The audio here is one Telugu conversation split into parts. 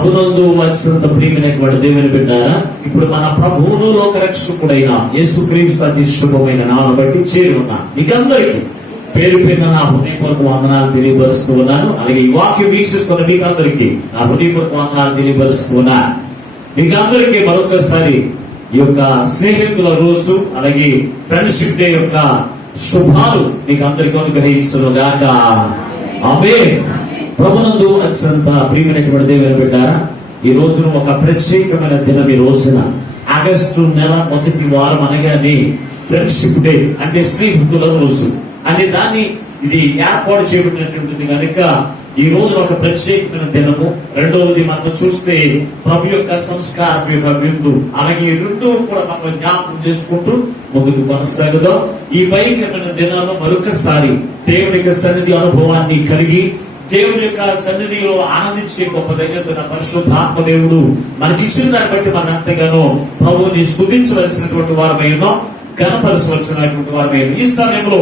ప్రభునందు అత్యంత ప్రియమైనటువంటి దేవుని బిడ్డారా, ఇప్పుడు మన ప్రభువును లోకరక్షకుడైన యేసుక్రీస్తు అతి శుభమైన నామమును బట్టి చేరి ఉన్నాను. మీకందరికీ పేరు పేరున నా హృదయపూర్వక వందనాలు తెలియపరుస్తూ ఉన్నాను. అలాగే ఈ వాక్యం వీక్షిస్తున్న మీకందరికీ నా హృదయపూర్వక వందనాలు తెలియపరుస్తూ ఉన్నాను. మీకందరికీ మరొకసారి ఈ యొక్క స్నేహితుల రోజు, అలాగే ఫ్రెండ్షిప్ డే యొక్క శుభాలు మీకు అందరికీ అనుగ్రహించును గాక. ఆమేన్. ప్రభునందు అత్యంత ప్రియమైనటువంటి దేవుని బిడ్డారా, ఈ రోజున ఒక ప్రత్యేకమైన దినం. ఈ రోజున ఆగస్టు నెల మొదటి వారం అనగానే ఫ్రెండ్షిప్ డే, అంటే స్నేహితుల రోజు అనే దాన్ని ఇది ఏర్పాటు చేయబడినటువంటిది కనుక ఈ రోజున ఒక ప్రత్యేకమైన దినము. రెండవది మనం చూస్తే ప్రభు యొక్క సంస్కారం యొక్క విందు, అలాగే ఈ రెండు కూడా మనం జ్ఞాపకం చేసుకుంటూ ముందుకు కొనసాగుదాం. ఈ భయంకరమైన దినాల్లో మరొకసారి దేవుని యొక్క సన్నిధి అనుభవాన్ని కలిగి దేవుని యొక్క సన్నిధిలో ఆనందించే గొప్ప దగ్గర పరిశుద్ధాత్మ దేవుడు మనకిచ్చిన దాన్ని బట్టి మనం ఎంతగానో ప్రభువుని స్తుతించవలసినటువంటి వారమైనా, ఘనపరచవలసినటువంటి వారమైనా. ఈ సమయంలో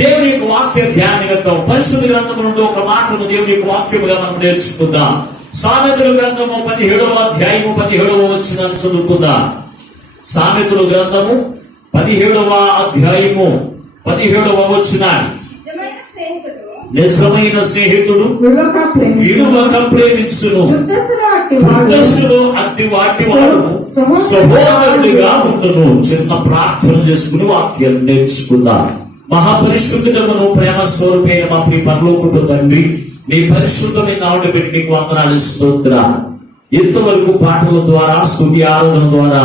దేవుని యొక్క వాక్య ధ్యానిగతం పరిశుద్ధ గ్రంథము నుండి ఒక మాటను దేవుని యొక్క వాక్యముగా మనం నేర్చుకుందాం. సామెతల గ్రంథము 17వ అధ్యాయము 17వ వచనాన్ని చదువుకుందాం. సామెతల గ్రంథము 17వ అధ్యాయము 17వ వచనాన్ని. నిజమైన స్నేహితుడు విలువక ప్రేమించును, దుర్దశలో అట్టి వాటి వాడు సహోదరుడిగా ఉండును. చిన్న ప్రార్థన చేసుకుని వాక్యం నేర్చుకుందాం. మహాపరిశుద్ధుడమును ప్రేమ స్వరూపైన మా ప్రియ పరలోకపు తండ్రి, నీ పరిశుద్ధమైన నామమును బట్టి నీకు వందనాలు, స్తోత్రాలు. ఇంతవరకు పాటల ద్వారా, స్తుతి ఆరాధన ద్వారా,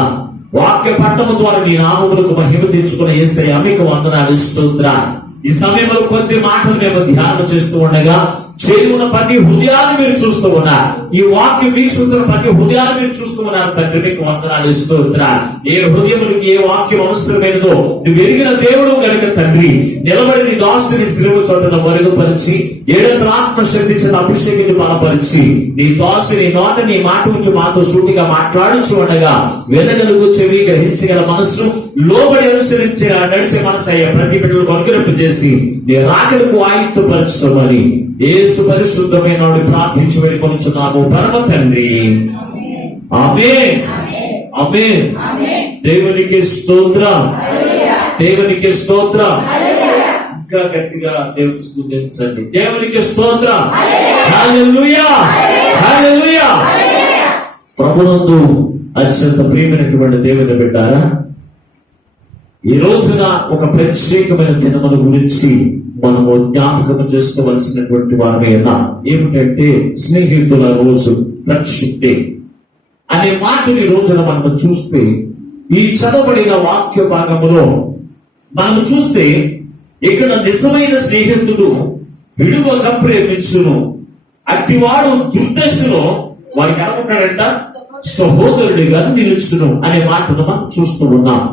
వాక్య పట్టణము ద్వారా నీ నామములకు మహిమ తెచ్చుకున్న యేసయ్య మీకు వందనాలు, స్తోత్రాలు. ఈ సమయంలో కొద్ది మాటలు మేము ధ్యానం చేస్తూ ఉండగా చేరున్న ప్రతి హృదయాన్ని మీరు చూస్తూ ఉన్నారు. ఈ వాక్యం వీక్షిస్తున్న ప్రతి హృదయాన్ని మీరు చూస్తూ ఉన్నారు. తండ్రి మీకు వందనాలు, స్తోత్రాలు. ఏ హృదయములకు ఏ వాక్యం అవసరమైనదో నువ్వు ఎరిగిన దేవుడు కనుక తండ్రి, నిలబడి నీ దాసుని శ్రీమ చోటను మరుగుపరిచి ఏడంతల ఆత్మశక్తి చేత అభిషేకిని బలపరిచి నీ దాసుని నోట నీ మాట నుంచి మాతో సూటిగా మాట్లాడుచు ఉండగా వినగలుగు చెవి, గ్రహించగల మనస్సు, లోబడి అనుసరించే నడిచే మనసు అయ్యే ప్రతి బిడ్డలు అనుగ్రహం చేసి నీ రాకలకు ఆయుత్తపరచమని యేసు పరిశుద్ధమైన ప్రార్థించి వెళ్ళికొనిచున్నాము పరమ తండ్రి. ఆమేన్, ఆమేన్. దేవునికి స్తోత్రం, దేవునికి స్తోత్రం. ఇంకా గట్టిగా దేవునికి స్తుతించండి. దేవునికి స్తోత్రం. హల్లెలూయా, హల్లెలూయా. ప్రభునందు అత్యంత ప్రియమైనటువంటి దేవుని బిడ్డారా, ఈ రోజున ఒక ప్రత్యేకమైన దినముల గురించి మనము జ్ఞాపకం చేసుకోవలసినటువంటి వారమైనా ఏమిటంటే స్నేహితుల రోజు, ఫ్రెండ్షిప్ డే అనే మాటని ఈ రోజున మనం చూస్తే ఈ చదవబడిన వాక్య భాగములో మనం చూస్తే ఇక్కడ నిజమైన స్నేహితుడు విడువక ప్రేమించును, అట్టివాడు దుర్దశలో వారికి అనుకుంటాడంట సహోదరుడిగా నిలుచును అనే మాటను మనం చూస్తూ ఉన్నాం.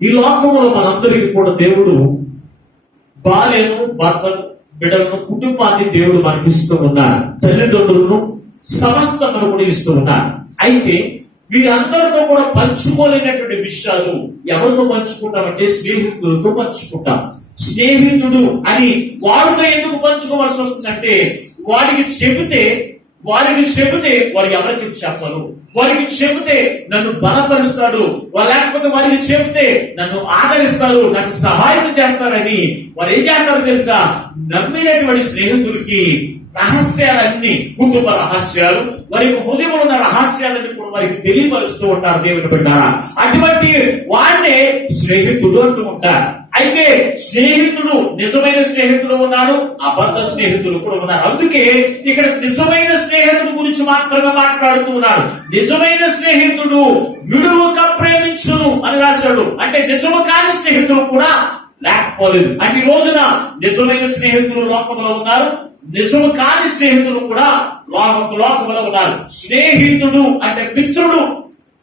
ఈ లోకంలో మనందరికీ కూడా దేవుడు భార్యను, భర్తను, బిడ్డలను, కుటుంబాన్ని దేవుడు మనకి ఇస్తూ ఉన్నాడు. తల్లిదండ్రులను, సమస్తమును కూడా ఇస్తూ ఉన్నాడు. అయితే వీరందరితో కూడా పంచుకోలేనటువంటి విషయాలు ఎవరితో పంచుకుంటామంటే స్నేహితులతో పంచుకుంటాం. స్నేహితుడు అని వారితో ఎందుకు పంచుకోవాల్సి వస్తుందంటే వారికి చెబితే వారు ఎవరికి చెప్పరు. వారికి చెబితే నన్ను బలపరుస్తాడు, లేకపోతే వారికి చెబితే నన్ను ఆదరిస్తారు, నాకు సహాయం చేస్తారని వారు ఏం చేస్తారు తెలుసా? నమ్మినటువంటి స్నేహితులకి రహస్యాలన్నీ, కుటుంబ రహస్యాలు, వారి హృదయంలో ఉన్న రహస్యాలన్నీ కూడా వారికి తెలియపరుస్తూ ఉంటారు. దేవుని బిడ్డారా, అటువంటి వాడినే స్నేహితుడు అంటూ ఉంటారు. అయితే స్నేహితుడు, నిజమైన స్నేహితుడు ఉన్నాడు, అబద్ధ స్నేహితుడు కూడా ఉన్నారు. అందుకే ఇక్కడ నిజమైన స్నేహితుడు గురించి మాత్రమే మాట్లాడుతూ ఉన్నాడు. నిజమైన స్నేహితుడు విడువక ప్రేమించును అని రాశాడు. అంటే నిజము కాని స్నేహితులు కూడా లేకపోలేదు. అంటే ఈ రోజున నిజమైన స్నేహితులు లోకంలో ఉన్నారు, నిజము కాని స్నేహితులు కూడా లోకంలో ఉన్నారు. స్నేహితుడు అంటే మిత్రుడు,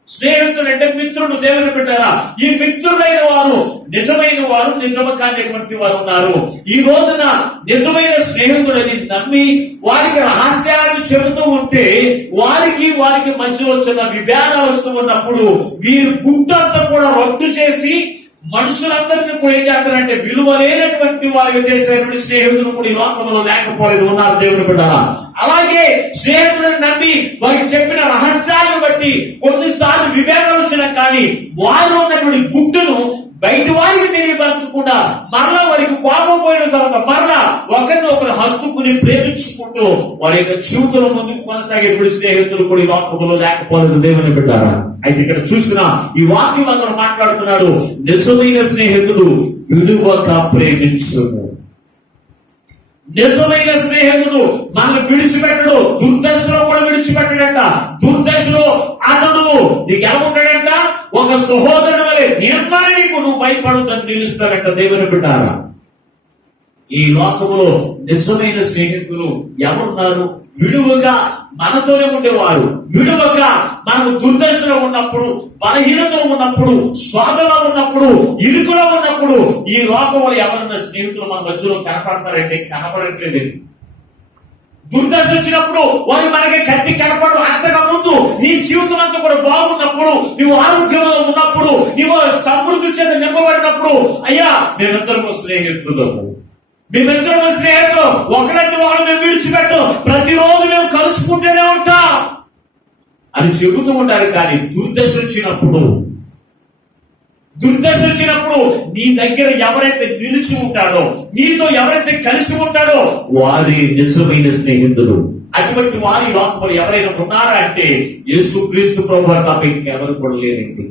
స్నేహితుడు అంటే మిత్రుడు. దేవుని బిడ్డారా, ఈ మిత్రులైన వారు నిజమైన వారు, నిజము కానిటువంటి వారు ఉన్నారు. ఈ రోజున నిజమైన స్నేహితుడని నమ్మి వారికి రహస్యాన్ని చెబుతూ ఉంటే వారికి మధ్యలో చిన్న విభేదాలు వస్తూ ఉన్నప్పుడు వీరు గుట్టంతా కూడా రద్దు చేసి మనుషులందరినీ కూడా ఏం చేస్తారంటే విలువ లేనటువంటి వారికి చేసేటువంటి స్నేహితులు కూడా ఈ లోకంలో లేకపోలేదు, ఉన్నారు. దేవుని బిడ్డారా, అలాగే స్నేహితులను నమ్మి వారికి చెప్పిన బట్టి కొన్నిసార్లు విభేదాలు వచ్చినా కానీ వారు ఉన్నటువంటి గుట్టును బయట వారికి తెలియపరచకుండా మరలా వారికి కోపం పోయిన తర్వాత మరలా ఒకరిని ఒకరు హత్తుకుని ప్రేమించుకుంటూ వారి యొక్క జీవితంలో ముందుకు కొనసాగేటువంటి స్నేహితులు కూడా ఈ లోకంలో లేకపోలేదు దేవుని బిడ్డారా. అయితే ఇక్కడ చూసిన ఈ వాక్యం అందరూ మాట్లాడుతున్నాడు, నిజమైన స్నేహితుడు విడువక ప్రేమించును. నిజమైన స్నేహితుడు మనల్ని విడిచిపెట్టడు, దుర్దశలో కూడా విడిచిపెట్టడంట. దుర్దశలో అతడు నీకు ఎలా ఉంటాడంట, ఒక సహోదరుడు వలె నిర్మాణ నీకు నువ్వు భయపడుతుందని నిలుస్తాడంట. దేవుని బిడ్డారా, ఈ లోకములో నిజమైన స్నేహితులు ఎవరున్నారు? విడువగా మనతోనే ఉండేవారు, విడువగా మనకు దుర్దశలో ఉన్నప్పుడు, బలహీనతలో ఉన్నప్పుడు, శోధనలో ఉన్నప్పుడు, ఇరుకులో ఉన్నప్పుడు ఈ లోకంలో ఎవరన్నా స్నేహితులు మన మధ్యలో కనపడతారంటే కనపడట్లేదు. దుర్దశ వచ్చినప్పుడు వారు మనకి కట్టి కనపడు. అంతగా ముందు నీ జీవితం అంతా కూడా బాగున్నప్పుడు, నువ్వు ఆరోగ్యంలో ఉన్నప్పుడు, నువ్వు సమృద్ధి చేత నింపబడినప్పుడు, అయ్యా మేమిద్దరము స్నేహితులము, మేమిద్దరము స్నేహితులు, ఒకరంటే వాళ్ళు మేము విడిచిపెట్టు, ప్రతిరోజు మేము కలుసుకుంటూనే ఉంటాం అని చెబుతూ ఉంటారు. కానీ దుర్దశ వచ్చినప్పుడు నీ దగ్గర ఎవరైతే నిలిచి ఉంటాడో, నీతో ఎవరైతే కలిసి ఉంటాడో వారి నిజమైన స్నేహితుడు. అటువంటి వారి లోకంలో ఎవరైనా ఉన్నారా అంటే యేసుక్రీస్తు ప్రభువు తప్ప ఇంకెవరు కూడా లేరండి.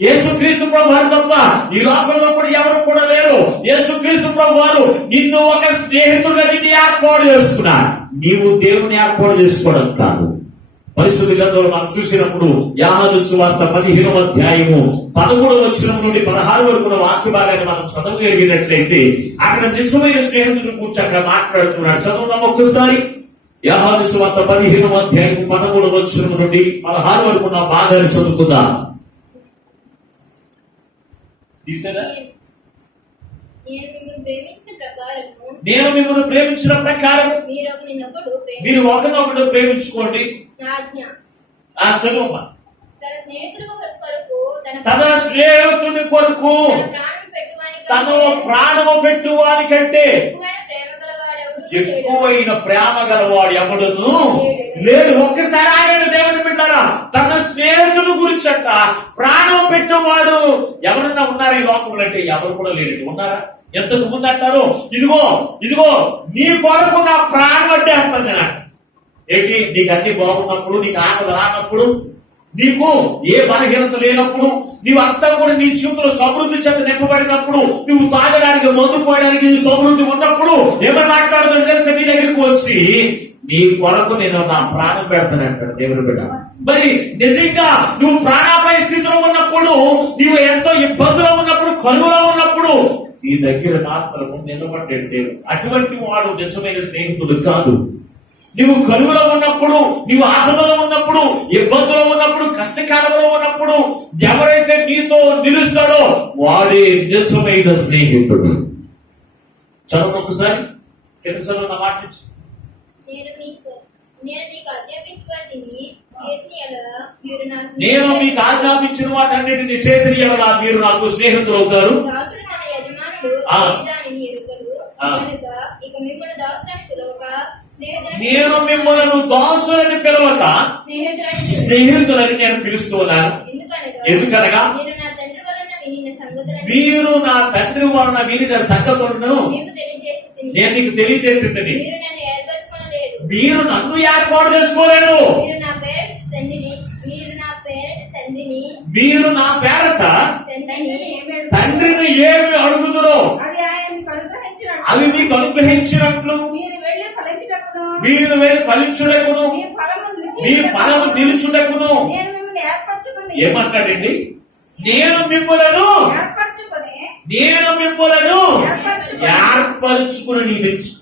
యేసుక్రీస్తు ప్రభువు తప్ప ఈ లోకంలో కూడా ఎవరు కూడా లేరు. యేసుక్రీస్తు ప్రభువు నిన్ను ఒక స్నేహితుడుగా నిన్ను ఏర్పాటు చేసుకున్నాడు. నీవు దేవుని ఏర్పాటు చేసుకోవడం కాదు. పరిశుద్ధ గ్రంథంలో మనం చూసినప్పుడు యోహాను సువార్త 15వ అధ్యాయము 13వ వచనం నుండి 16 వరకు వాక్య భాగాన్ని మనం చదవగలిగినట్లయితే అక్కడ నిజమైన స్నేహితుడు కూర్చొని అక్కడ మాట్లాడుతున్నాడు. చదువున్నాం ఒక్కసారి. యోహాను సువార్త 15వ అధ్యాయము 13వ వచనం నుండి 16 వరకు ఉన్న భాగాన్ని చదువుకుందాం. తీసారా? నేను మిమ్మల్ని ప్రేమించిన ప్రకారం మీరు ఒకరినొకరు ప్రేమించుకోండి. చదువు. తన స్నేహితుని కొరకు తను ప్రాణము పెట్టువానికంటే ఎక్కువైన ప్రేమ గలవాడు ఎవడును లేడు. ఒక్కసారి ఆయన దేవుని బిడ్డారా, తన స్నేహితుని గురించి అంట ప్రాణం పెట్టేవాడు ఎవరన్నా ఉన్నారా ఈ లోకంలో అంటే ఎవరు కూడా లేరు. ఉన్నారా? ఎంతకు ముందు అంటారు, ఇదిగో నీ కొరకు నా ప్రాణం అడ్డేస్తాను నేను. ఏంటి? నీకు అన్ని బాగున్నప్పుడు, నీకు ఆపద రానప్పుడు, నీకు ఏ బలహీనత లేనప్పుడు, నీవు అంతా కూడా నీ జీవితంలో సమృద్ధి చేత నింపబడినప్పుడు, నువ్వు తాగడానికి మందు పోయడానికి నీ సమృద్ధి ఉన్నప్పుడు ఏమని మాట్లాడుతుందో తెలుసా? నీ దగ్గరికి వచ్చి నీ కొరకు నేను నా ప్రాణం పెడతానంటాడు దేవుని బిడ్డ. మరి నిజంగా నువ్వు ప్రాణాపాయ స్థితిలో ఉన్నప్పుడు, నీవు ఎంతో ఇబ్బందులో ఉన్నప్పుడు, కరువులో ఉన్నప్పుడు నీ దగ్గర మాత్రం నిలబడ్డే దేవుడు. అటువంటి వాడు నిజమైన స్నేహితుడు కాదు. నువ్వు కరువులో ఉన్నప్పుడు, నువ్వు ఆపదలో ఉన్నప్పుడు, ఇబ్బందులో ఉన్నప్పుడు, కష్టకాలంలో ఉన్నప్పుడు ఎవరైతే నీతో నిలుస్తాడో వాడే నిజమైన స్నేహితుడు. చదువు ఒకసారి. చదువు నా మాట. నేను మీకు ఆజ్ఞాపించిన వాటన్నిటిని చేసిన యెడల మీరు నాకు స్నేహితులు అవుతారు. నేను మిమ్మల్ని దాసులని పిలవక స్నేహితులని నేను పిలుస్తున్నాను. ఎందుకనగా మీరు నా తండ్రి వలన వినిన సంగతులను నేను నీకు తెలియజేసింది. మీరు నన్ను ఏర్పాటు చేసుకోలేరు. మీరు నా పేరట తండ్రిని ఏమి అడుగుదురో అవి మీకు అనుగ్రహించినట్లు మీరు వెళ్ళి ఫలించుటకును మీ ఫలము నిలుచుటకును. ఏమంటాడండి? నేను మిమ్మలను ఏర్పరచుకుని నిలిచి.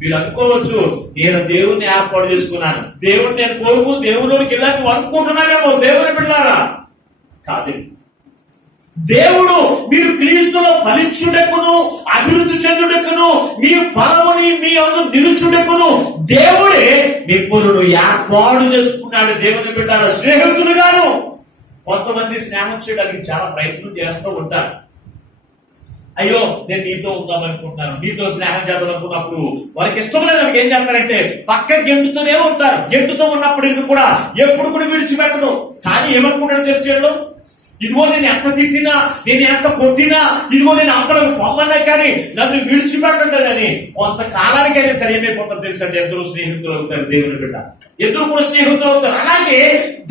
మీరు అనుకోవచ్చు, నేను దేవుణ్ణి ఏర్పాటు చేసుకున్నాను, దేవుడిని నేను కోరుకు దేవుడికి వెళ్ళాలి అనుకుంటున్నానేమో. దేవుని పిల్లారా, కాదు. దేవుడు మీరు క్రీస్తులో ఫలించుటకును అభివృద్ధి చెందుటకును మీ ఫలముని మీ అందు నిలుచుటకును దేవుడే మిమ్మల్ని ఏర్పాటు చేసుకున్నాడు. దేవుని బిడ్డల స్నేహితులుగాను. కొంతమంది స్నేహం చేయడానికి చాలా ప్రయత్నం చేస్తూ ఉంటారు. అయ్యో నేను నీతో ఉందాం అనుకుంటున్నాను, నీతో స్నేహం చేద్దాం అనుకున్నప్పుడు వాళ్ళకి ఇష్టం లేదు. వాళ్ళకి ఏం చేస్తారంటే పక్క గెంటుతూనే ఉంటారు. గెంటుతో ఉన్నప్పుడు ఇది కూడా ఎప్పుడు కూడా విడిచిపెట్టడు. కానీ ఏమనుకుంటాడు తెలిసేళ్ళు, ఇదిగో నేను ఎంత తిట్టినా, నేను ఎంత కొట్టినా, ఇదిగో నేను అంతలకు పొమ్మన్నా కానీ నన్ను విడిచిపెట్టండి. కొంతకాలానికైనా సరే ఏమైపోతారు తెలుసండి, ఎందరో స్నేహితులు అవుతారు దేవుని బిడ్డ, ఎదురు కూడా స్నేహితులు అవుతారు. అలాగే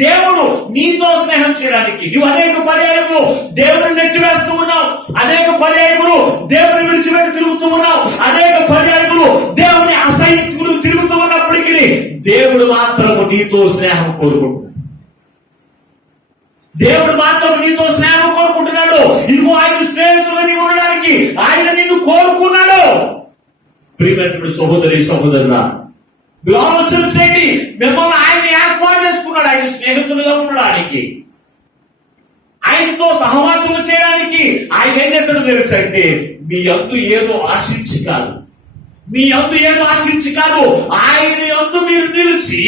దేవుడు నీతో స్నేహం చేయడానికి నువ్వు అనేక పర్యాయములు దేవుని నెట్టివేస్తూ ఉన్నావు, అనేక పర్యాయములు దేవుని విడిచిపెట్టి తిరుగుతూ ఉన్నావు, అనేక పర్యాయములు దేవుని అసహించుకుని తిరుగుతూ ఉన్నప్పటికీ దేవుడు మాత్రము నీతో స్నేహం కోరుకుంటున్నాడు. దేవుడు మాత్రం నీతో స్నేహం కోరుకుంటున్నాడు. ఇదిగో ఆయన స్నేహితులని ఉండడానికి ఆయన నిన్ను కోరుకున్నాడు. ప్రియమైన సహోదరి సహోదరుడా, మీరు ఆలోచన చేయండి. మిమ్మల్ని ఆయన ఏర్పాటు చేసుకున్నాడు ఆయన స్నేహితులుగా ఉండడానికి, ఆయనతో సహవాసం చేయడానికి. ఆయన ఏం చేస్తాడో తెలుసంటే, మీ యందు ఏదో ఆశించి కాదు, మీ యందు ఏదో ఆశించి కాదు, ఆయన యందు మీరు నిలిచి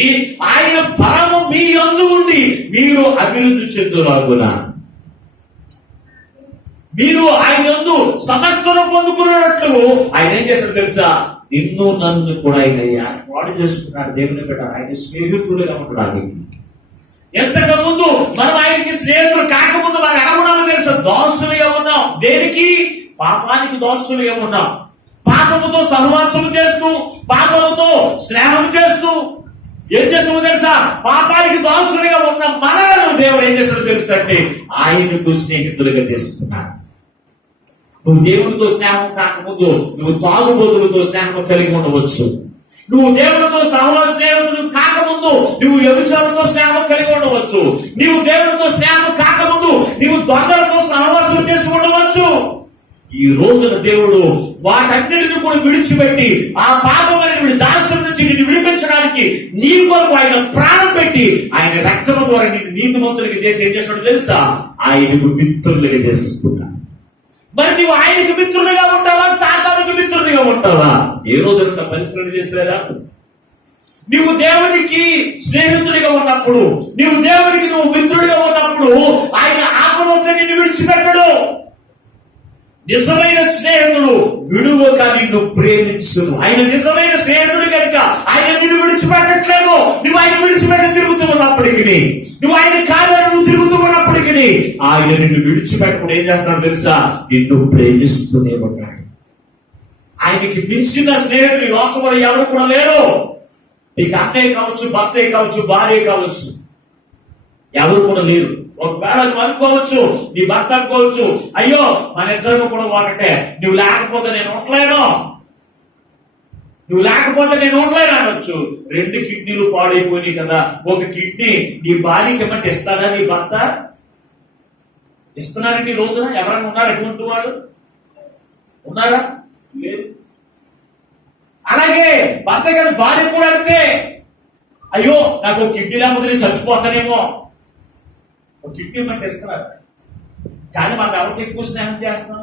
ఆయన ఫలము మీ యందు ఉండి మీరు అభివృద్ధి చెందులాగున, మీరు ఆయన యందు సమర్థన పొందుకున్నట్లు ఆయన ఏం చేస్తాడు తెలుసా, నిన్ను నన్ను కూడా ఆయన ఏర్పాటు చేసుకున్నాడు. దేవుని బిడ్డ ఆయన స్నేహితులుగా ఉండడానికి. ఎంతకు ముందు మనం ఆయనకి స్నేహితులు కాకముందు మనం ఎలా ఉన్నామో తెలుసా, దోషులుగా ఉన్నాం. దేనికి? పాపానికి దోషులుగా ఉన్నాం. పాపముతో సహవాసము చేస్తూ, పాపముతో స్నేహం చేస్తూ ఏం చేస్తామో తెలుసా, పాపానికి దోషులుగా ఉన్న మనలను దేవుడు ఏం చేస్తాడో తెలుసా అంటే ఆయనకు స్నేహితులుగా చేస్తున్నాడు. నువ్వు దేవుడితో స్నేహం కాకముందు నువ్వు తాగుబోతులతో స్నేహం కలిగి ఉండవచ్చు. నువ్వు దేవుడితో సహవాస స్నేహితులు కాకముందు నువ్వు వ్యభిచారంతో స్నేహం కలిగి ఉండవచ్చు. నీవు దేవుడితో స్నేహం కాకముందు నీవు దొంగలతో సహవాసం చేసి ఉండవచ్చు. ఈ రోజున దేవుడు వాటన్నిటిని కూడా విడిచిపెట్టి ఆ పాపమైన దాస్యం నుంచి నిన్ను విడిపించడానికి నీ కొరకు ఆయన ప్రాణం పెట్టి ఆయన రక్తం ద్వారా నిన్ను నీతిమంతులుగా చేసి ఏం చేస్తాడో తెలుసా, ఆయనకు మిత్రులుగా చేసుకున్నాడు. మరి నువ్వు ఆయనకు మిత్రులుగా ఉంటావా, సాతానుకు మిత్రులుగా ఉంటావా? ఏ రోజున పరిశీలన చేశారా? నువ్వు దేవునికి స్నేహితుడిగా ఉన్నప్పుడు, నువ్వు దేవునికి నువ్వు మిత్రుడిగా ఉన్నప్పుడు ఆయన ఆపదొద్ద నిన్ను విడిచిపెట్టడు. నిజమైన స్నేహితుడు విడువక నిన్ను ప్రేమించును. ఆయన నిజమైన స్నేహితుడు కనుక ఆయన నిన్ను విడిచిపెట్టట్లేదు. నువ్వు ఆయన విడిచిపెట్టి తిరుగుతూ ఉన్నప్పటికీ, నువ్వు ఆయన కాదని నువ్వు తిరుగుతూ ఉన్నప్పటికీ ఆయన నిన్ను విడిచిపెట్టకుండా ఏం చేస్తున్నాడు తెలుసా, నిన్ను ప్రేమిస్తూనే ఉన్నాడు. ఆయనకి మించిన స్నేహితులు ఈ లోకంలో ఎవరు కూడా లేరు. నీకు అన్నయ్య కావచ్చు, భర్తే కావచ్చు, భార్య కావచ్చు, ఎవరు కూడా లేరు. ఒకవేళ నువ్వు అనుకోవచ్చు, నీ భర్త అనుకోవచ్చు, అయ్యో మన ఇద్దరు కూడా ఒకటే, నువ్వు లేకపోతే నేను ఉండలేను, నువ్వు లేకపోతే నేను ఉండలేను అనొచ్చు. 2 కిడ్నీలు పాడైపోయినాయి కదా, ఒక కిడ్నీ నీ భార్యకి ఏమంటే ఇస్తాడా నీ భర్త? ఇస్తున్నారండి ఈ రోజున? ఎవరైనా ఉన్నారు ఎటువంటి వాడు? ఉన్నారా? లేదు. అలాగే భర్త కదా భార్య కూడా అంతే. అయ్యో నాకు ఒక కిడ్నీ లేకపోతే నేను చచ్చిపోతానేమో, ఒక కిడ్నీ మనకి ఇస్తున్నారు. కానీ మనం ఎవరికి ఎక్కువ స్నేహం చేస్తాం?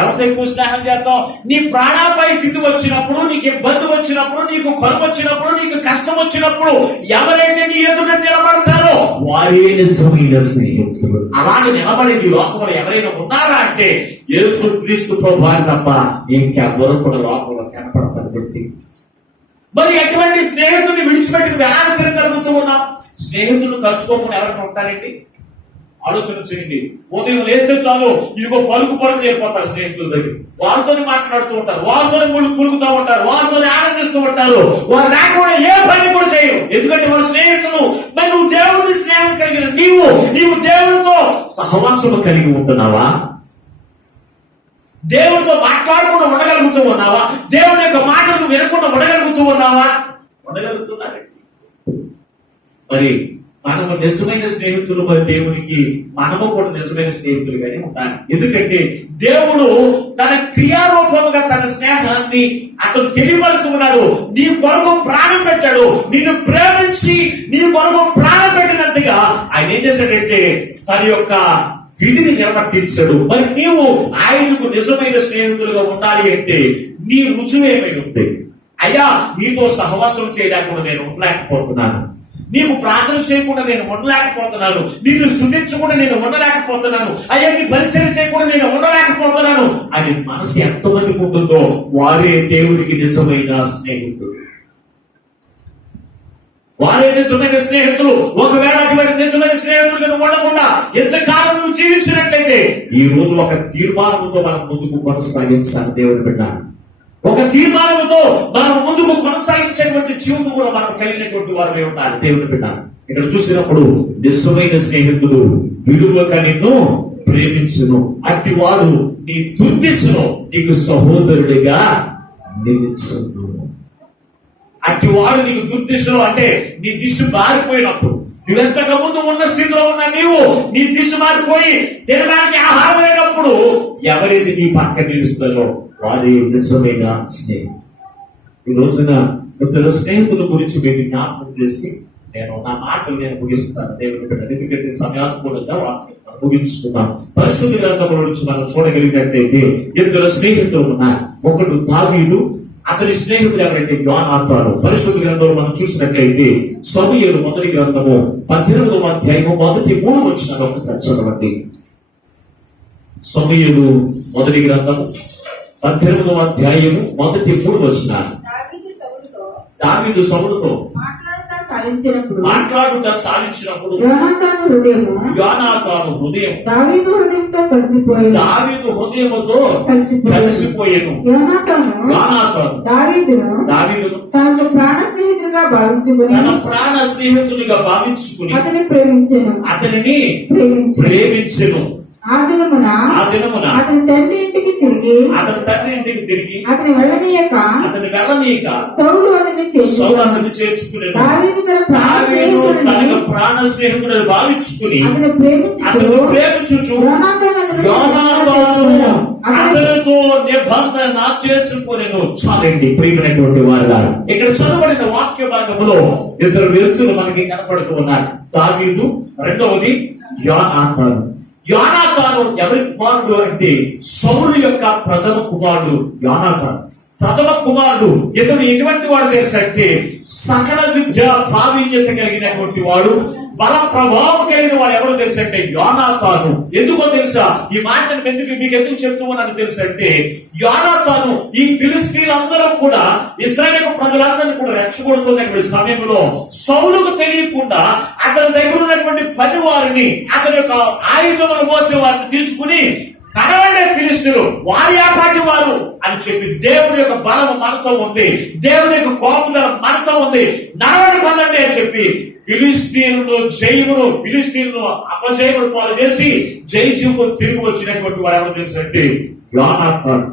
ఎవరితో ఎక్కువ స్నేహం చేస్తాం? నీ ప్రాణాపాయ స్థితి వచ్చినప్పుడు, నీకు ఇబ్బంది వచ్చినప్పుడు, నీకు కరువు వచ్చినప్పుడు, నీకు కష్టం వచ్చినప్పుడు ఎవరైతే నీ ఎదుట నిలబడతారో వారే నిజమైన స్నేహితులు. అలాగే నిలబడేది లోకంలో ఎవరైనా ఉన్నారా అంటే యేసు క్రీస్తు ప్రభువారు తప్ప ఇంకెవరు కూడా లోకంలో కనపడతారు. మరి ఎటువంటి స్నేహితుడిని విడిచిపెట్టి ఎలా తిరగలుగుతూ ఉన్నాం? స్నేహితులు ఖర్చుకోకుండా ఎవరైనా ఉంటారండి? ఆలోచన చేయండి. ఉదయం లేస్తే చాలు ఇదిగో పలుకు చేరిపోతారు స్నేహితుల దగ్గర, వాళ్ళతోనే మాట్లాడుతూ ఉంటారు, వాళ్ళతోనే కులుకుతూ ఉంటారు, వాళ్ళతోనే ఆనందిస్తూ ఉంటారు. వారు లేకుండా ఏ పని కూడా చేయరు, ఎందుకంటే వారు స్నేహితులు. మరి నువ్వు దేవుడి స్నేహం కలిగిన నీవు దేవుడితో సహవాసం కలిగి ఉంటున్నావా? దేవుడితో మాట్లాడకుండా ఉండగలుగుతూ ఉన్నావా? దేవుడి యొక్క మాటలు వినకుండా ఉండగలుగుతూ ఉన్నావా? ఉండగలుగుతున్నారండి. మరి మనము నిజమైన స్నేహితులు, మరి దేవునికి మనము కూడా నిజమైన స్నేహితులుగానే ఉండాలి. ఎందుకంటే దేవుడు తన క్రియారూపంగా తన స్నేహాన్ని అతను తెలియపరుస్తున్నాడు. నీ కొరకు ప్రాణం పెట్టాడు. నిన్ను ప్రేమించి నీ కొరకు ప్రాణం పెట్టినట్టుగా ఆయన ఏం చేశాడంటే తన యొక్క విధిని నిర్వర్తించాడు. మరి నీవు ఆయనకు నిజమైన స్నేహితులుగా ఉండాలి అంటే నీ రుజువు ఏమై ఉంది? అయ్యా నీతో సహవాసం చేయడానికి నేను ఉండలేకపోతున్నాను, నీకు ప్రార్థన చేయకుండా నేను ఉండలేకపోతున్నాను, నిన్ను స్తుతించకుండా నేను ఉండలేకపోతున్నాను, అయ్యా నీ పరిచయం చేయకుండా నేను ఉండలేకపోతున్నాను అని మనసు ఎంతమందికి ఉంటుందో వారే దేవుడికి నిజమైన స్నేహితుడు. వారే నిజమైన స్నేహితులు. ఒకవేళ అటువంటి నిజమైన స్నేహితులు ఉండకుండా ఎంతకాలం నువ్వు జీవించినట్లయితే ఈ రోజు ఒక తీర్మానంతో మనం ముందుకు కొనసాగించాలి దేవుని బిడ్డ. ఒక తీర్మానంతో మనం ముందుకు కొనసాగించేటువంటి జీవితం కూడా మనం కలిగినటువంటి వారు ఉండాలి దేవుని బిడ్డ. ఇక్కడ చూసినప్పుడు నిజమైన స్నేహితుడు విలువగా నిన్ను ప్రేమించును, అట్టి వాడు నీ దుర్దిశలో నీకు సహోదరుడిగా నిలిచును. అట్టి వాడు నీకు దుర్దిశలో అంటే నీ దిశ మారిపోయినప్పుడు, నువ్వెంతకు ముందు ఉన్న స్థితిలో ఉన్న నీవు నీ దిశ మారిపోయి తినడానికి ఆహారం లేనప్పుడు ఎవరైతే నీ పక్క నిలుస్తారో వారి నిజమైన స్నేహితులు. ఈ రోజున ఇద్దరు స్నేహితుల గురించి మీరు జ్ఞాపకం చేసి నేను నా మాటలు నేను ముగిస్తాను దేవుని బిడ్డ. ఎందుకంటే సమయానుకూలంగా వాటిని మనం ముగించుకున్నాం. పరిశుద్ధ గ్రంథంలో నుంచి మనం చూడగలిగినట్లయితే ఇద్దరు స్నేహితులు ఉన్నారు. ఒకడు దావీదు, అతని స్నేహితులు ఎవరైతే యోనాతాను. పరిశుద్ధ గ్రంథంలో మనం చూసినట్లయితే సమూయేలు మొదటి గ్రంథము 18వ అధ్యాయము మొదటి 3 వచనాలు ఒకసారి చదవండి. సమూయేలు మొదటి గ్రంథము 18వ అధ్యాయము మొదటి 3 వచనాలు. దావీదు సౌలుతో మాట్లాడుట చాలించినప్పుడు యోనాతాను హృదయం దావీదు హృదయంతో కలిసిపోయేను. యోనాతాను దావీదును తనకు ప్రాణ స్నేహితుడిగా భావించుకుని అతనిని ప్రేమించెను. ఆ దినమున అతని తండ్రి ఇంటికి తిరిగి అతని వెళ్ళనీయక సౌలు అతన్ని చేర్చుకుని దావీదు తన ప్రాణ స్నేహితుడిని భావించుకుని అతని ప్రేమించుచు అతనితో నిబంధన చేసుకునేను. చాలండి ప్రియమైనటువంటి వారు, ఇక్కడ చదవబడిన వాక్య భాగంలో ఇద్దరు వ్యక్తులు మనకి కనపడుతూ ఉన్నారు. దావీదు, రెండవది యోనాతాను. యోనాతాను ఎవరి కుమారుడు అంటే సౌలు యొక్క ప్రథమ కుమారుడు యోనాతాను. ప్రథమ కుమారుడు ఇతడు ఎటువంటి వాడు తెలుసంటే సకల విద్య ప్రావీణ్యత కలిగినటువంటి వాడు, బల ప్రభావం కలిగిన వాడు. ఎవరు తెలుసంటే యోనాతాను. ఎందుకో తెలుసా? ఈ మాటను మీకు ఎందుకు చెప్తూ ఉన్నాను తెలుసంటే, యోనాతాను ఈ ఫిలిష్తీయులందరూ కూడా ఇశ్రాయేలు ప్రజలందరినీ కూడా రెచ్చగొడుతున్నటువంటి సమయంలో సౌలుకు తెలియకుండా అతని దగ్గర ఉన్నటువంటి పని వారిని, అతని యొక్క ఆయుధములు మోసే వారిని తీసుకుని నడవండి ఫిలిష్తీయులు వారి ఆపాటి వారు అని చెప్పి, దేవుని యొక్క బలం మనతో ఉంది, దేవుని యొక్క కోపం మనతో ఉంది, నడవండి కదండి అని చెప్పి ఫిలిష్తీయులను అపజయములు పాలు చేసి జయజీవుకు తిరిగి వచ్చినటువంటి వాడు ఎవరు తెలుసంటే యోనాతాను.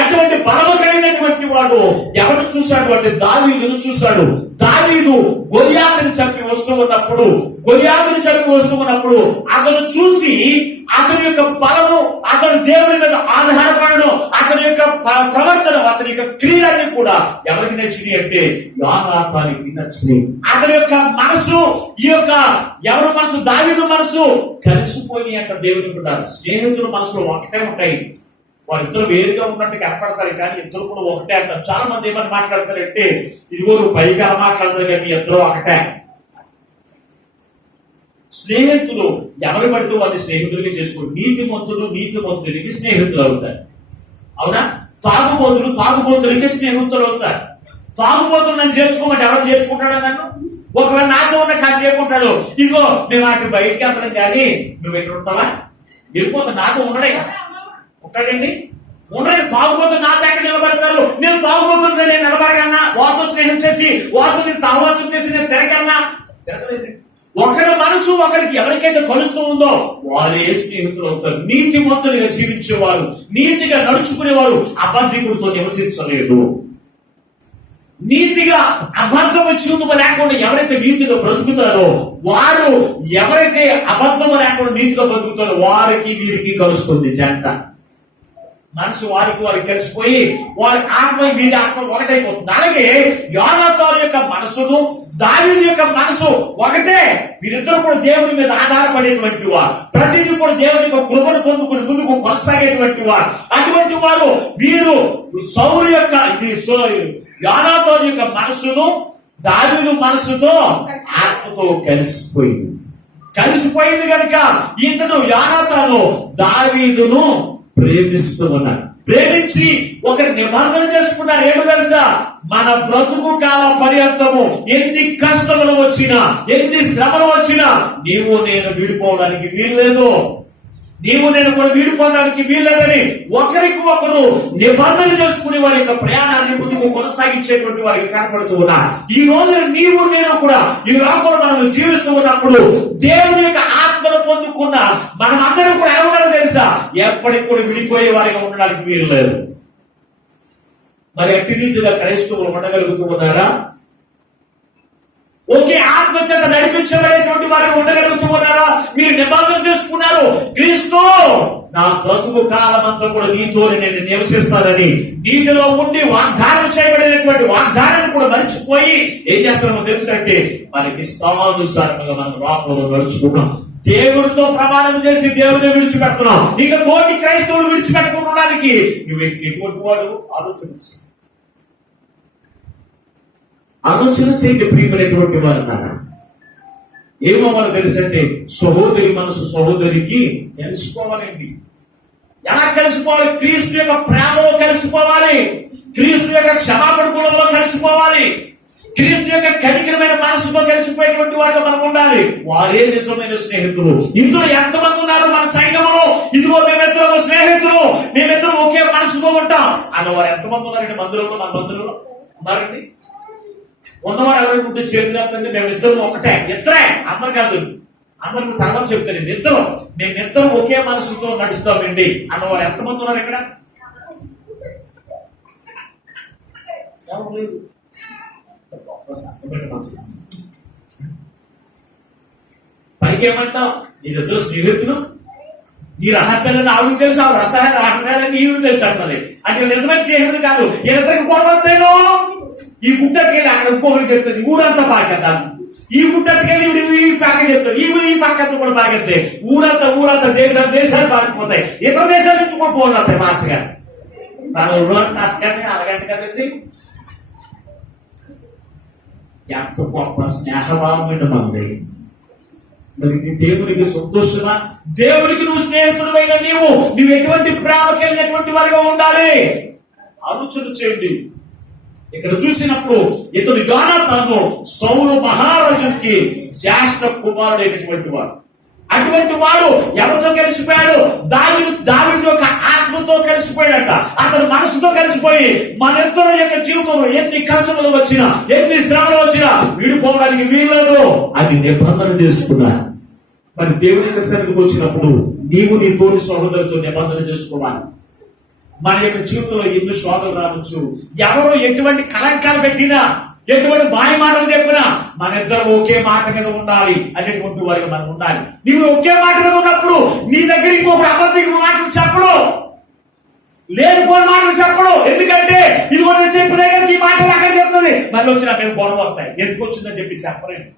అటువంటి బలము కలిగినటువంటి వాడు ఎవరు చూశాడు అంటే దావీదును చూశాడు. దావీదు గొలియాతుని చంపి వస్తూ ఉన్నప్పుడు అతను చూసి అతని యొక్క బలము, అతని దేవుని మీద ఆధారపడడం, అతని యొక్క ప్రవర్తన, అతని యొక్క క్రియలన్నీ కూడా ఎవరికి నచ్చినాయి అంటే యోనాతానికి నచ్చినాయి. అతని యొక్క మనసు, ఈ యొక్క ఎవరి మనసు, దావీదు మనసు కలిసిపోయి అంట దేవుని కూడా. స్నేహితుల మనసులో ఒకటే ఉంటాయి, వాళ్ళిద్దరు వేరుగా ఉన్నట్టు కనపడతారు కానీ ఇద్దరు కూడా ఒకటే అంటారు. చాలా మంది ఏమని మాట్లాడతారంటే, ఇదిగో నువ్వు పైగా మాట్లాడతారు కానీ ఇద్దరు ఒకటే. స్నేహితులు ఎవరు పడితే వారిని స్నేహితులుగా చేసుకోండి. నీతిమంతులకి స్నేహితులు అవుతారు, అవునా? తాగుబోతులకి స్నేహితులు అవుతారు. తాగుబోతులు నన్ను చేర్చుకోమంటే ఎవరు చేర్చుకుంటాడా నన్ను? ఒకవేళ నాతో ఉన్న కాసేపు ఉంటాడు, ఇదిగో మేము అటు బయటికి వెళ్తాం కానీ నువ్వు ఎక్కడ ఉంటావా? వెళ్ళిపోతా, నాతో ఉండడే ఉంటాడండి. ఉండలేదు తాగుబోతు నా దగ్గర నిలబడతారు. నేను తాగుబోతుంది నేను నిలబడగలనా? వారితో స్నేహం చేసి వారితో నేను సహవాసం చేసి నేను తిరగలనా? ఒకరి మనసు ఒకరికి ఎవరికైతే కలుస్తూ ఉందో వారే స్నేహితులు అవుతారు. నీతిమంతులుగా జీవించేవారు, నీతిగా నడుచుకునేవారు అబద్ధికుడితో నివసించలేదు. నీతిగా అబద్ధము చూపు లేకుండా ఎవరైతే నీతిగా బ్రతుకుతారో వారు, ఎవరైతే అబద్ధము లేకుండా నీతిగా బ్రతుకుతారో వారికి వీరికి కలుస్తుంది జంట. మనసు వారికి కలిసిపోయి వారి ఆత్మ వీరి ఆత్మ ఒకటైపోతుంది. అలాగే యోనాతాను యొక్క మనసును దావీదు యొక్క మనసు ఒకటే. వీరిద్దరు కూడా దేవుని మీద ఆధారపడేటువంటి వారు, ప్రతిదీ కూడా దేవుని యొక్క కృపను పొందుకుని ముందుకు కొనసాగేటువంటి వారు. అటువంటి వారు వీరు సౌలు యొక్క యోనాతాను యొక్క మనసును దావీదు మనసుతో ఆత్మతో కలిసిపోయింది కనుక ఇతను యోనాతాను దావీదును ప్రేమిస్తూ ఉన్నాడు. ప్రేమించి ఒక నిబంధన చేసుకున్నారు. ఏమి తెలుసా? మన బ్రతుకు కాల పర్యంతము ఎన్ని కష్టములు వచ్చినా, ఎన్ని శ్రమలు వచ్చినా నీవు నేను విడిపోవడానికి వీల్లేదు, నీవు నేను కూడా విడిపోవడానికి వీల్లేదని ఒకరికి ఒకరు నిబంధన చేసుకుని వారి యొక్క ప్రయాణాన్ని ముందుకు కొనసాగించేటువంటి వారికి కనపడుతూ ఉన్నా. ఈ రోజు నీవు నేను కూడా ఈ లోకంలో మనం జీవిస్తూ ఉన్నప్పుడు దేవుని యొక్క ఆత్మను పొందుకున్న మనం అందరం కూడా ఏమన్నా తెలుసా? ఎప్పటికి కూడా విడిపోయే వారిగా ఉండడానికి వీలు లేదు. మరి ఎట్టి రీతిగా క్రైస్తవులు ఉండగలుగుతూ ఉన్నారా? ఒకే ఆత్మ చేత నడిపించబడేటువంటి వారు ఉండగలుగుతూ ఉన్నారా? మీరు నిబంధన చేసుకున్నారు, క్రీస్తు నా బ్రతుకు కాలం అంతా కూడా నీతోనే నేను నివసిస్తానని నీటిలో ఉండి వాగ్దానం చేయబడినటువంటి వాగ్దానాన్ని కూడా మరిచిపోయి ఏం చేస్తున్నామో తెలుసంటే మనకి ఇష్టానుసారంగా మనం లోకంలో నడుచుకున్నాం. దేవుడితో ప్రమాణం చేసి దేవుడిని విడిచిపెడుతున్నాం. ఇక తోటి క్రైస్తవులు విడిచిపెట్టుకోవడానికి నువ్వు ఎటువంటి వాడు ఆలోచన చేయండి. ప్రియమైనటువంటి వారు అన్నారా? ఏమో మనకు తెలుసంటే సహోదరి మనసు సహోదరికి తెలుసుకోవాలండి. ఎలా కలిసిపోవాలి? క్రీస్తు యొక్క ప్రేమలో కలిసిపోవాలి, క్రీస్తు యొక్క క్షమాపణ గుణంలో కలిసిపోవాలి, క్రీస్తు యొక్క కఠినమైన మనసుతో కలిసిపోయేటువంటి వారిగా మనం ఉండాలి. వారే నిజమైన స్నేహితులు. ఇందులో ఎంతమంది ఉన్నారు మన సంఘంలో? ఇదిగో మేమిద్దరం స్నేహితులు, మేమిద్దరం ఒకే మనసుతో ఉంటాం అన్నవారు ఎంతమంది ఉన్నారండి మందిరంలో? మన మందిరంలో ఉన్నారండి. ఉన్నవారు ఎవరైనా ఉంటే చేతులంటే మేమిద్దరం ఒకటే, ఇద్దరే, అందరు కాదు, అందరికి తర్వాత చెప్తాను. మేమిద్దరం ఒకే మనసుతో నడుస్తామండి అన్నవారు ఎంతమంది ఉన్నారు ఇక్కడ? పైకి ఏమంటావు? నీరిద్దరు స్నేహితులు, ఈ రహస్యాలన్నీ ఆవిడకి తెలుసు, ఆ రహస్యాలన్నీ ఈవిడ తెలుసు అంటది. అంటే నిజమైన స్నేహితులు కాదు. ఇద్దరికి గొడవతేనో ఈ గుట్టకెళ్ళి అక్కడ ఇంకొకరికి చెప్తుంది, ఊరంతా బాగేద్దాం. ఈ గుట్టకెళ్ళి ఈ పక్క చెప్తుంది, ఈ పక్కతో కూడా బాగేస్తాయి. ఊరంతా దేశాలు బాగిపోతాయి. ఇతర దేశాల నుంచి కూడా పోతాయి. మాస్టర్ గారు అరగంట కదండి. ఎంత గొప్ప స్నేహభావమైన మంది. మరి ఇది దేవునికి సంతోషమా? దేవునికి నువ్వు స్నేహితుడు అయిన నువ్వు ఎటువంటి ప్రేమకి వెళ్ళినటువంటి వారిగా ఉండాలి. ఆలోచన చేయండి. ఇక్కడ చూసినప్పుడు ఇతడు యోనాతాను సౌలు మహారాజుకి జ్యేష్ఠ కుమారుడైనటువంటి వాడు. అటువంటి వాడు ఎవరితో కలిసిపోయాడు? దావీదు యొక్క ఆత్మతో కలిసిపోయాడట. అతని మనసుతో కలిసిపోయి మన ఇద్దరు యొక్క జీవితంలో ఎన్ని కష్టములు వచ్చినా, ఎన్ని శ్రమలు వచ్చినా విడిపోవడానికి వీల్లేదు అని నిబంధన చేసుకున్నాడు. మరి దేవుని యొక్క సన్నిధికి వచ్చినప్పుడు నీవు నీ తోటి సహోదరులతో నిబంధన చేసుకోవాలి. మన యొక్క జీవితంలో ఎన్ని శోధనలు రావచ్చు, ఎవరు ఎటువంటి కలంకాలు పెట్టినా, ఎటువంటి మాయ మాటలు చెప్పినా మన ఇద్దరు ఒకే మాట మీద ఉండాలి అనేటువంటి వారికి మనం ఉండాలి. నీవు ఒకే మాట మీద ఉన్నప్పుడు నీ దగ్గర ఇంకొక అబద్ధిక మాటలు చెప్పడు, లేనిపోయిన మాటలు చెప్పడు. ఎందుకంటే ఇది కూడా చెప్పిన దగ్గర ఈ మాటలు అక్కడ చెప్తుంది, మళ్ళీ వచ్చి నా మీద గొడవ వస్తాయి, ఎందుకు వచ్చిందని చెప్పి చెప్పలేదు.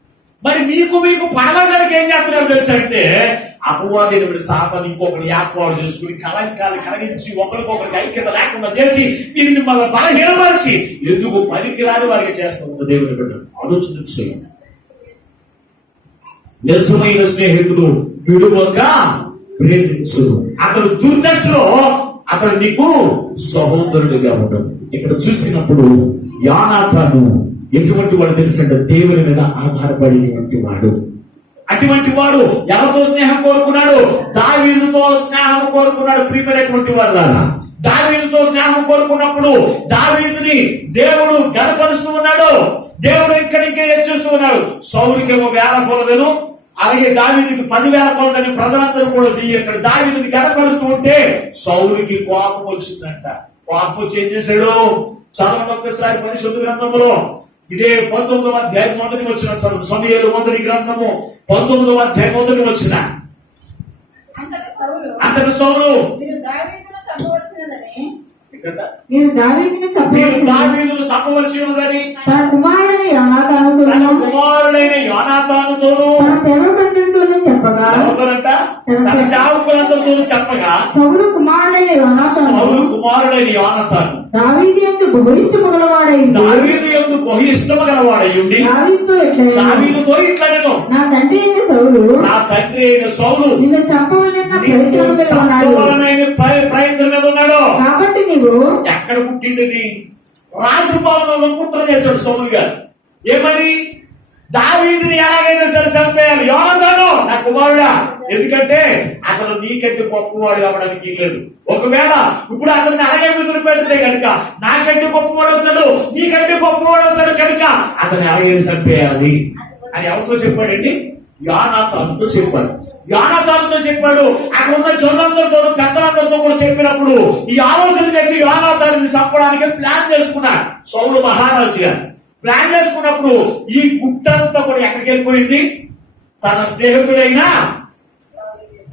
మరి మీకు పడవడానికి ఏం చేస్తున్నారు తెలుసా అంటే అపవాది సాతాను ఇంకొకరు ఏర్పాటు చేసుకుని కలంకాలు కలిగించి ఒకరికొకరికి ఐక్యత లేకుండా చేసి మీరు మిమ్మల్ని బలహీనపరిచి ఎందుకు పనికిరాని వారికి చేస్తున్నారు. దేవుని బిడ్డ ఆలోచన చేయండి. నిజమైన స్నేహితుడు విడువక ప్రేమించు. అతడు దుర్దశలో అతడు నీకు సహోదరుడిగా ఉండడు. ఇక్కడ చూసినప్పుడు యోనాతాను ఎటువంటి వాడు తెలుసంటే దేవుని మీద ఆధారపడినటువంటి వాడు. అటువంటి వాడు ఎవరితో స్నేహం కోరుకున్నాడు? దావీదుతో స్నేహం కోరుకున్నాడు. ప్రియమైనటువంటి వారు దావీదుతో స్నేహం కోరుకున్నప్పుడు దావీదుని దేవుడు గణపరుస్తూ ఉన్నాడు, దేవుడు ఇక్కడికే హెచ్చిస్తూ ఉన్నాడు. సౌలుకేమో 1000 కొలదను, అలాగే దావీదుకి 10,000 కొలదని ప్రజలందరూ కూడా ఇక్కడ దావీదుని గణపరుస్తూ ఉంటే సౌలుకి కోపం వచ్చిందంట. కోపం వచ్చి ఏం చేశాడు? చదవండి ఒక్కసారి పరిశుద్ధ గ్రంథంలో. ఇదే 19వ అధ్యాయం మొదటి వచ్చిన చదువు. సమూయేలు మొదటి గ్రంథము 19వ అధ్యాయం మొదటి వచ్చిన. అంతట సౌలు మీరు దావీదును చంపవలసి ఉన్నదని తన కుమారుడైన యోనాతానుతోను తన సేవకులందరితోను చెప్పగా సౌలు కుమారుడైన యోనాతాను దావీదు యందు బహు బహు ఇష్టము గలవాడయ్యుండి దావీదుతో ఇట్లా దావీదుతో ఇట్లనెను, నా తండ్రి అయిన సౌలు నా తండ్రి అయిన సౌలు నిన్ను చంపవలన నిన్ను ప్రయత్నము మీద ఉన్నాడు. చంపవలనని ప్రయత్నం మీద ఉన్నాడు. కాబట్టి నీవు ఎక్కడ పుట్టింది? రాజభవనంలో కుట్ర చేశాడు సౌలు గారు. ఏమని? దావీదుని ఎలాగైనా సరే చంపేయాలి. యోనాతాను నా కుమారుడా, ఎందుకంటే అతను నీకంటే గొప్పవాడు కావడానికి లేదు. ఒకవేళ ఇప్పుడు అతన్ని అలాగే విధులు పెడితే కనుక నాకంటే గొప్పవాడు అవుతాడు, నీకంటే గొప్పవాడు అవుతాడు కనుక అతన్ని ఎలాగైనా చంపేయాలి అని ఎవరితో చెప్పాడండి? యోనాతానుతో చెప్పాడు. యోనాతానుతో చెప్పాడు. అక్కడ ఉన్న జొన్నందరితో పెద్దలందరితో కూడా చెప్పినప్పుడు ఈ ఆలోచన చేసి యోనాతానుని చంపడానికి ప్లాన్ చేసుకున్నాడు సౌలు మహారాజు గారు. ప్లాన్ చేసుకున్నప్పుడు ఈ గుట్టంతా కూడా ఎక్కడికి వెళ్ళిపోయింది? తన స్నేహితుడైన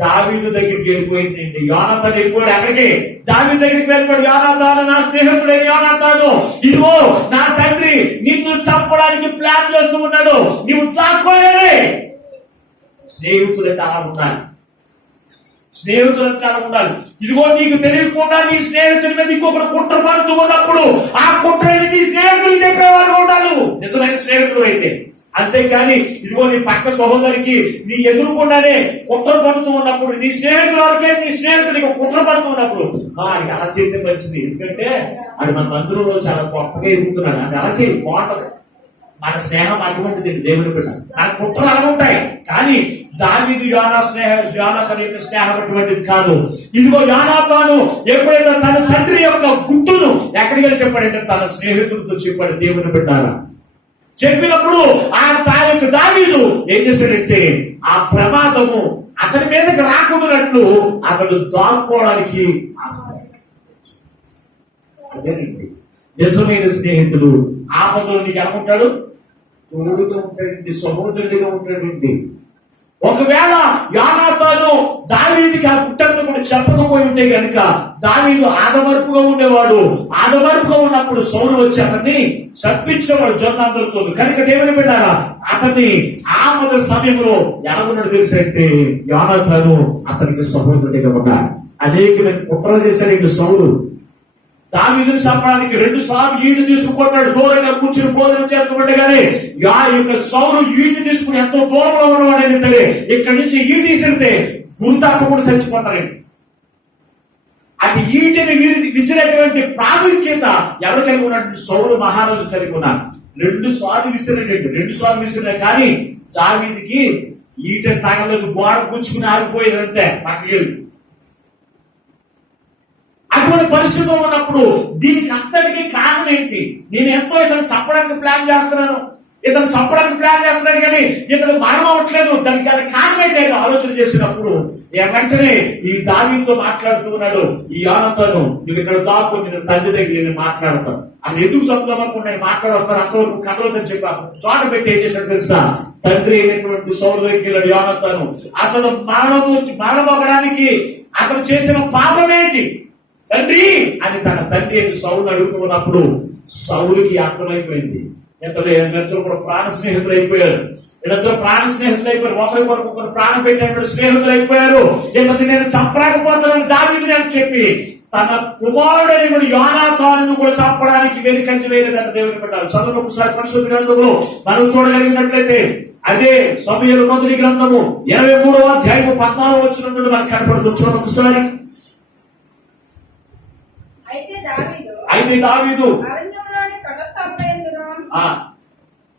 దావీదు దగ్గరికి వెళ్ళిపోయింది. యోనాతాను వెళ్ళిపోయాడు. ఎక్కడికి? దావీదు దగ్గరికి వెళ్ళిపోయాడు. యోనాతాను నా స్నేహితుడైన యోనాతాను, ఇదిగో నా తండ్రి నిన్ను చంపడానికి ప్లాన్ చేస్తూ ఉన్నాడు, నీవు దాక్కోలేదే. స్నేహితులంటే అలా ఉండాలి. స్నేహితులంటే అలా ఉండాలి. ఇదిగో నీకు తెలియకుండా నీ స్నేహితుడి మీద ఇంకొకరు కుట్ర పడుతూ ఉన్నప్పుడు ఆ కుట్రని నీ స్నేహితులు చెప్పేవాళ్ళు ఉండాలి, నిజమైన స్నేహితులు అయితే. అంతేకాని ఇదిగో నీ పక్క సహోదరికి నీ ఎదురుకుండానే కుట్ర పడుతూ ఉన్నప్పుడు నీ స్నేహితులు వరకే నీ స్నేహితుడికి కుట్ర పడుతూ ఉన్నప్పుడు అది అలా చేస్తే మంచిది. ఎందుకంటే అది మన మందిరంలో చాలా గొప్పగా ఎదుగుతున్నాడు. అది అలా చేయి, బాగుంటది. మన స్నేహం అటువంటిది. దేవుని బిడ్డ నాకు కుట్రలు అలా ఉంటాయి, కానీ దావీదు యోనాతాను యొక్క స్నేహం అటువంటిది కాదు. ఇదిగో యోనాతాను ఎప్పుడైతే తన తండ్రి యొక్క గుట్టును ఎక్కడికి వెళ్ళి చెప్పాడంటే తన స్నేహితులతో చెప్పాడు. దేవుని బిడ్డారా, చెప్పినప్పుడు ఆ తాలూకు దావీదు ఏం చేశాడంటే ఆ ప్రమాదము అతని మీదకి రాకున్నట్లు అతడు దాక్కోవడానికి అదేనండి నిజమైన స్నేహితుడు. ఆపదలో నీకు ఎలా ఉంటాడు? తోడుగా ఉంటాడండి, సహోదరుడిగా ఉంటాడండి. ఒకవేళ యోనాతాను దావీదుకి ఆ గుట్టంతా కూడా చెప్పకపోయి ఉంటే కనుక దావీదు ఆదమర్పుగా ఉండేవాడు. ఆదమర్పుగా ఉన్నప్పుడు సౌలు వచ్చి అతన్ని చంపించేవాడు జొన్నందరితో. కనుక దేవుని బిడ్డారా, అతన్ని ఆపద సమయంలో ఎలాగున్నాడు తెలుసంటే యోనాతాను అతనికి సహోదరుడిగా ఉన్నాడు. అనేకమైన కుట్రలు చేశాడు సౌలు. దావీదుని చంపడానికి 2 సార్లు ఈటు తీసుకుపోతాడు. దూరంగా కూర్చుని భోజనం చేస్తుండగానే యొక్క సౌలు ఈటు తీసుకుని ఎంతో దూరంలో ఉన్నవాడైనా సరే ఇక్కడి నుంచి ఈటు తీసితే గురితాపకుండా చచ్చిపోతారండి. అది ఈటిని విసిరేటువంటి ప్రాముఖ్యత ఎవరు కలిగి ఉన్నాడు? సౌలు మహారాజు కలిగి ఉన్నారు. 2 సార్లు విసిరేటండి. 2 సార్లు విసిరే కానీ దావీదుకి ఈట తగలేదు, గోడ గుచ్చుకుని ఆగిపోయేది అంతే పక్కకి. అటువంటి పరిస్థితిలో ఉన్నప్పుడు దీనికి అంతటికీ కారణం ఏంటి? నేను ఎంతో ఇతను చంపడానికి ప్లాన్ చేస్తున్నాను కానీ ఇతను మరణం అవ్వట్లేదు. దానికి కారణం ఏంటి అని ఆలోచన చేసినప్పుడు వెంటనే ఈ దావీదుతో మాట్లాడుతూ ఉన్నాడు. ఈ యోనాతాను నువ్వు ఇక్కడ దాకు, నేను తండ్రి దగ్గర నేను మాట్లాడతాను. అది ఎందుకు చదువుదామనుకుంటే నేను మాట్లాడొస్తాను అంతవరకు కథలు చెప్పాను. చోట పెట్టి ఏం చేశాడు తెలుసా? తండ్రి అయినటువంటి సౌలు దగ్గరికి వెళ్ళాడు యోనాతాను. అతను మరణం అవ్వడానికి అతను చేసిన పాపం ఏంటి తండ్రి అని తన తండ్రి సౌలు అడుగుతూ ఉన్నప్పుడు సౌలుకి అర్థమైపోయింది. వీళ్ళందరూ కూడా ప్రాణ స్నేహితులు అయిపోయారు. ఒకరికొకరు ప్రాణం పెట్టినప్పుడు స్నేహితులు అయిపోయారు. నేను చంపలేకపోతానని దావీదుని అని చెప్పి తన కుమారుడైన యోనాతానును కూడా చంపడానికి వెనుకంజ వేయలేదంట. దేవుని పెట్టాలి. చదువు ఒకసారి పరిశుద్ధ గ్రంథంలో మనం చూడగలిగినట్లయితే అదే సమూయేలు మొదటి గ్రంథము 23వ అధ్యాయము 14వ వచనం నుండి మనకు కనపడుతుంది. చూడండి ఒకసారి. అయితే దావీదు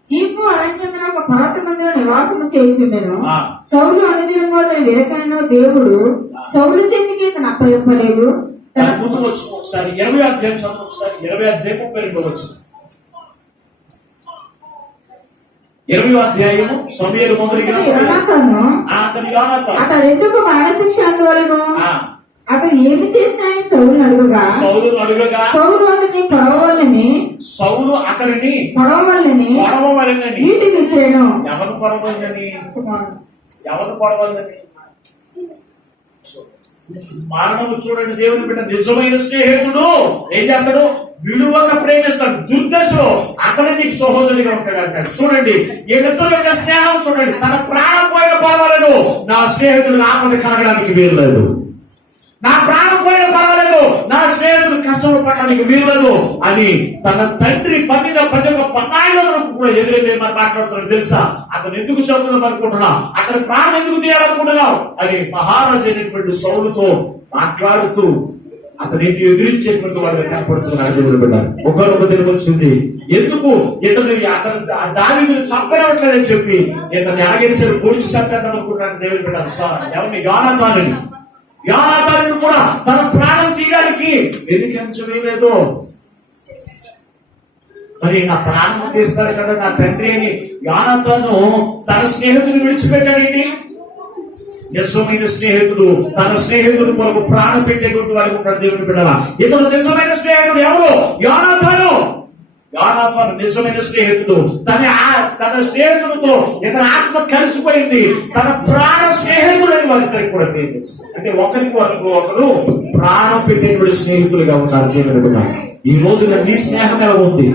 జీపు అరణ్యమున ఒక పర్వతమందులో నివాసము చేయుచుండెను. సౌలు అనుదినము అతని వెదకను. దేవుడు సౌలు చేతికి అతను అప్పగింపలేదు. ఒకసారి 20వ అధ్యాయం చదువు. ఒకసారి 20వ అధ్యాయం 32వ వచనం. 20వ అధ్యాయము సమూయేలు మొదటి యోనాతాను అతడు ఎందుకు మరణశిక్ష అందువలన అతను ఏమి చేసినా సౌలు అడుగగా సౌలు అతన్ని పొడవవలని ఈటి విసిరేను. ఎవరు పొడవలని మరణము చూడండి. దేవుని బిడ్డ నిజమైన స్నేహితుడు ఏం చేస్తాడు? విలువగా ప్రేమిస్తాడు. దుర్దశలో అతను నీకు సహోదరుడిగా ఉంటాడు అంటాడు. చూడండి వీళ్ళిద్దరు యొక్క స్నేహం చూడండి. తన ప్రాణం పోయిన పర్వాలేదు, నా స్నేహితుడు ఆపద కలగడానికి వీల్లేదు. నా ప్రాణం పోయిన పర్వాలేదు, నా స్నేహితుడు కష్టం పడడానికి వీల్లేదు అని తన తండ్రి పన్నిన ప్రతి ఒక్క పన్నాయిలను కూడా ఎదురైతే మనం మాట్లాడుతున్నాం. తెలుసా అతను ఎందుకు చదువుదాం అనుకుంటున్నావు, అతని ప్రాణం ఎందుకు తీయాలనుకుంటున్నావు అని మహారాజు అయినటువంటి సౌలుతో మాట్లాడుతూ అతనికి ఎదిరించేటువంటి వాడిగా కనపడుతున్నాడు. దేవుడు బిడ్డ ఒకనొక దినం వచ్చింది, ఎందుకు ఇతను అతను దావీదును చంపలేవట్లేదని చెప్పి ఇతన్ని అడగేసారు, పోలీసు చంపేద్దాం అనుకుంటున్నాను. దేవుడు బిడ్డ ఎవరిని యానాతానుని కూడా తన ప్రాణం తీయడానికి ఎందుకు ఎంచవేయలేదు. మరి నా ప్రాణం తీస్తారు కదా నా తండ్రి అని యానాతాను తన స్నేహితుని విడిచిపెట్టాడు. నిజమైన స్నేహితుడు తన స్నేహితుడు కొరకు ప్రాణం పెట్టేటువంటి వారికి ఉంటాడు. దేవుని బిడ్డలా ఇతను నిజమైన స్నేహితుడు ఎవరు? యానాతాను నిజమైన స్నేహితుడు. తన స్నేహితుడితో ఇతని ఆత్మ కలిసిపోయింది. తన ప్రాణ స్నేహితుడని వారిద్దరికి కూడా తెలియదు. అంటే ఒకరికి ఒకరు ప్రాణం పెట్టేటువంటి స్నేహితులుగా ఉన్నారు. దేవుని బిడ్డలా ఈ రోజున నీ స్నేహం ఎలా ఉంది?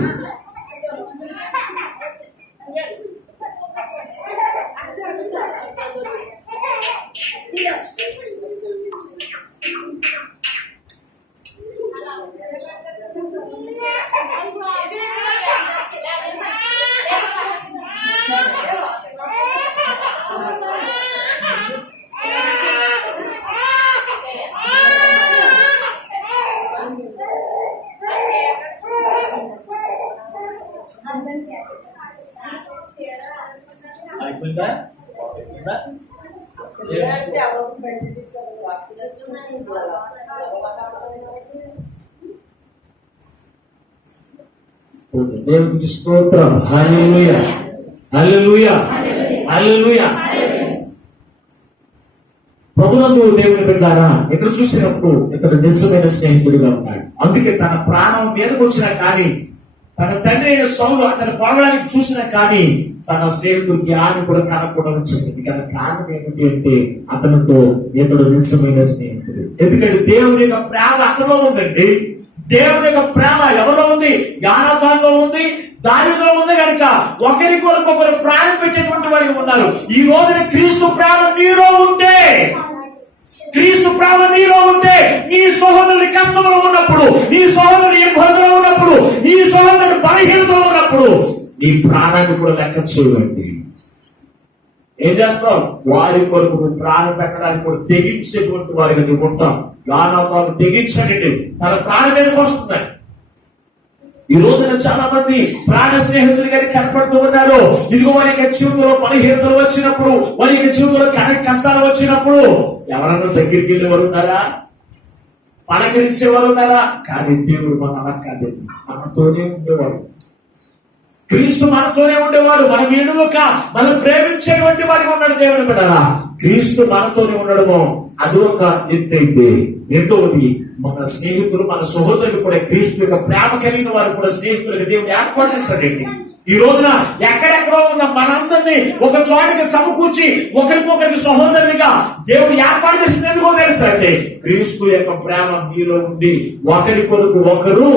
దేవునికి స్తోత్రం. హల్లెలూయా హల్లెలూయా హల్లెలూయా. ప్రభునందు దేవుని బిడ్డలారా ఇక్కడ చూసినప్పుడు ఇతడు నిజమైన స్నేహితుడిగా ఉన్నాడు. అందుకే తన ప్రాణం మీదకు వచ్చినా కానీ తన తండ్రి అయిన సౌలు అతను పొరవడానికి చూసినా కానీ తన స్నేహితుడికి ఆని కూడా కనకుండా వచ్చింది. కానీ కారణం ఏమిటి అంటే అతనితో ఇతడు నిజమైన స్నేహితుడు. ఎందుకంటే దేవుని యొక్క ప్రేమ అతనిలో ఉందండి. దేవుని యొక్క ప్రేమ ఎవరిలో ఉంది? యానాతానులో ఉంది, దానిలో ఉంది. కనుక ఒకరి కొరకు ఒకరు ప్రాణం పెట్టేటువంటి వారికి ఉన్నారు. ఈ రోజున క్రీస్తు ప్రేమ నీలో ఉంటే, నీ సహోదరుని కష్టంలో ఉన్నప్పుడు, నీ సహోదరుని ఇబ్బందులో ఉన్నప్పుడు, నీ సహోదరుని బలహీనతలో ఉన్నప్పుడు నీ ప్రాణాన్ని కూడా లెక్క చేయండి. ఏం చేస్తావు? వారి కొరకు నువ్వు ప్రాణం పెట్టడానికి కూడా తెగించేటువంటి వారికి నువ్వు ఉంటావు. యానాతాను తెగించండి, తన ప్రాణం మీదకి వస్తుంది. ఈ రోజున చాలా మంది ప్రాణ స్నేహితులు గారికి కనపడుతూ ఉన్నారు. ఇదిగో వారి యొక్క జీవితంలో బలహీనతలు వచ్చినప్పుడు, వారి యొక్క జీవితంలో కష్టాలు వచ్చినప్పుడు ఎవరన్నా దగ్గరికి వెళ్ళేవారు ఉన్నారా? పలకరించేవారు ఉన్నారా? కానీ దేవుడు మన అలా కాదు, మనతోనే ఉండేవాడు. క్రీస్తు మనతోనే ఉండేవాడు. మనం ఎన్నుక మనం ప్రేమించేటువంటి వారికి ఉన్నాడు. దేవుని బిడ్డలారా క్రీస్తు మనతోనే ఉండడము అది ఒక ఎత్తు అయితే, రెండవది మన స్నేహితులు, మన సహోదరులు కూడా క్రీస్తు యొక్క ప్రేమ కలిగిన వారు కూడా స్నేహితులుగా దేవుడు ఏర్పాటు చేస్తాడండి. ఈ రోజున ఎక్కడెక్కడో ఉన్న మనందరినీ ఒక చోటికి సమకూర్చి ఒకరికొకరికి సహోదరునిగా దేవుడు ఏర్పాటు చేసింది ఎందుకో తెలుసా అంటే క్రీస్తు యొక్క ప్రేమ మీలో ఉండి ఒకరి కొరకు ఒకరు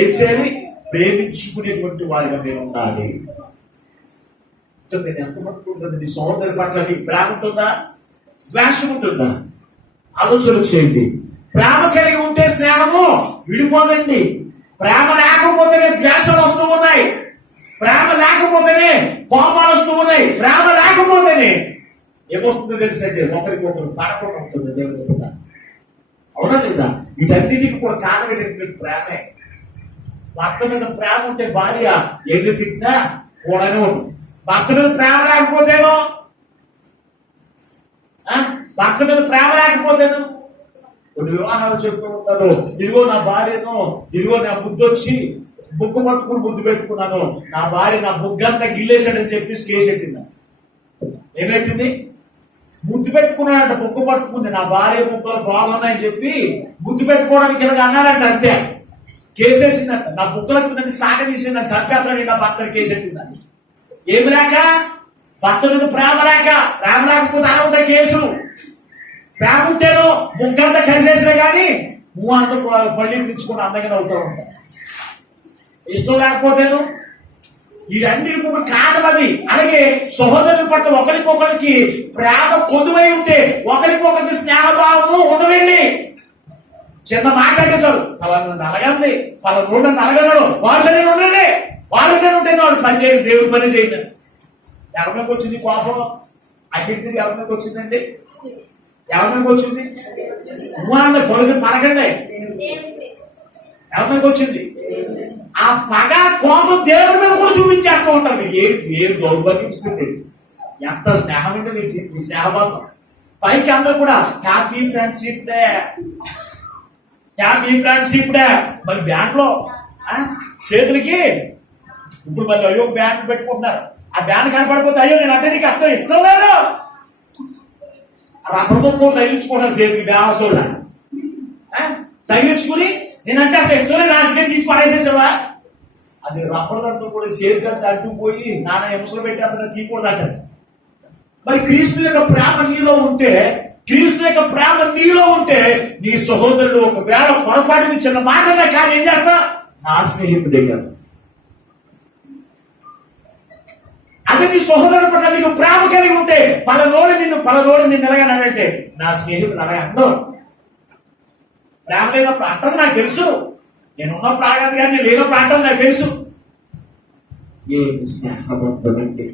ఏం చేయాలి? ప్రేమించుకునేటువంటి వారిగా మీరు ఉండాలి. ఎంత మటుకు ఉంటుంది? నీ సహోదరి పట్ల నీకు ప్రేమ ఉంటుందా, ద్వేషం ఉంటుందా? ఆలోచన చేయండి. ప్రేమ కలిగి ఉంటే స్నేహము విడిపోదండి. ప్రేమ లేకపోతేనే ద్వేషాలు వస్తూ ఉన్నాయి, ప్రేమ లేకపోతేనే కోపాలు వస్తూ ఉన్నాయి, ప్రేమ లేకపోతేనే ఏమొస్తుందో తెలుసండి ఒకరికొకరు పడకుండా ఉంటుంది. దేవుని బిడ్డ అవునా లేదా? వీటన్నిటికీ కూడా కారణం ప్రేమే. భర్త మీద ప్రేమ ఉంటే భార్య ఎన్ని తిట్టినా కూడానే ఉంటుంది. భర్త మీద ప్రేమ లేకపోతేనో కొన్ని వివాహాలు చెప్తూ ఉంటారు, ఇదిగో నా భార్యను, ఇదిగో నా బుద్ధి వచ్చి బుక్కు పట్టుకుని బుద్ధి పెట్టుకున్నాను, నా భార్య నా బుగ్గంతా గిల్లేశాడని చెప్పేసి కేసు ఎట్టిందా? ఏమెట్టింది? బుద్ధి పెట్టుకున్నాడంట. బుక్కు పట్టుకుంది నా భార్య బుక్కలు బాగున్నాయని చెప్పి బుద్ధి పెట్టుకోవడానికి ఇలాగ అన్నాడంట. అంతే కేసేసిందంట. నా బుక్కలకు నన్ను సాగ తీసి నన్ను చంపేస్తాడు నా భర్తను కేసెట్టిందని. ఏమి లేక? భర్త మీద ప్రేమ లేకపోతే అలా ఉంటాయి కేసులు. ప్రేమ ఉంటేనో బుగ్గంతా కలిసేసినా కానీ నువ్వు అంత పళ్ళి పిచ్చుకుని అందంగా అవుతూ ఉంటావు. ఇష్టం లేకపోతేను ఇవన్నీ కూడా కారణం అది. అలాగే సహోదరుల పట్ల ఒకరికొకరికి ప్రేమ కొదువై ఉంటే ఒకరికొకరికి స్నేహభావము ఉండదండి. చిన్న మాట్లాడేటారు వాళ్ళని నలగండి, వాళ్ళ రోడ్డు నలగలడు, వాళ్ళనే ఉండండి, వాళ్ళనే ఉంటాయి, వాళ్ళు పని చేయండి, దేవుడి పని చేయండి. ఎవరికి వచ్చింది కోపం? అగ్గిరికి ఎవరికి వచ్చిందండి? ఎవరికి వచ్చింది? ఉమ్మాన్ని పొడుగు పడకండి. ఎవరికి వచ్చింది? ఆ పగ కోపం దేవుడి మీద కూడా చూపించేస్తూ ఉంటారు. ఏం దౌర్భాగ్యం, ఎంత స్నేహం అంటే మీ స్నేహబంధం. పైకి అందరూ కూడా happy friendship day, happy friendship day. మరి బ్యాంక్ లో చేతులకి ఇప్పుడు మరి అయ్యో బ్యాంక్ పెట్టుకుంటున్నారు. ఆ బ్యాంక్ కనపడిపోతే అయ్యో నేను అంటే నీకు అసలు ఇష్టం లేదు, రబ్బర్ ముక్కలు తగిలించుకుంటాను చేతికి దేవసోళ్ళ తగిలించుకుని నేనంటే అసలు ఇష్టం లేదు, అందుకే తీసి పడేసేసావా. అది రబ్బర్లంతా కూడా చేతికి అడ్డుపోయి నాన్న హింసలు పెట్టి అతను తీయకూడదు అంటారు. మరి క్రీస్తు యొక్క ప్రేమ నీలో ఉంటే, క్రీస్తు యొక్క ప్రేమ నీలో ఉంటే నీ సహోదరుడు ఒకవేళ పొరపాటుని చిన్న మాటలే కానీ ఏం చేస్తా, నా స్నేహితుడే కాదు. అదే నీ సహోదరుడు పట్ల నీకు ప్రేమ కలిగి ఉంటే పలనోడు నిన్ను ఎలాగనంటే నా స్నేహితుడు అలాగే అందరూ. ప్రేమ లేనప్పుడు అంటది నాకు తెలుసు, నేను ఉన్నప్పుడు ఆగదు కానీ నేను లేనప్పుడు అంటది నాకు తెలుసు. ఏమి స్నేహబంధం అంటే.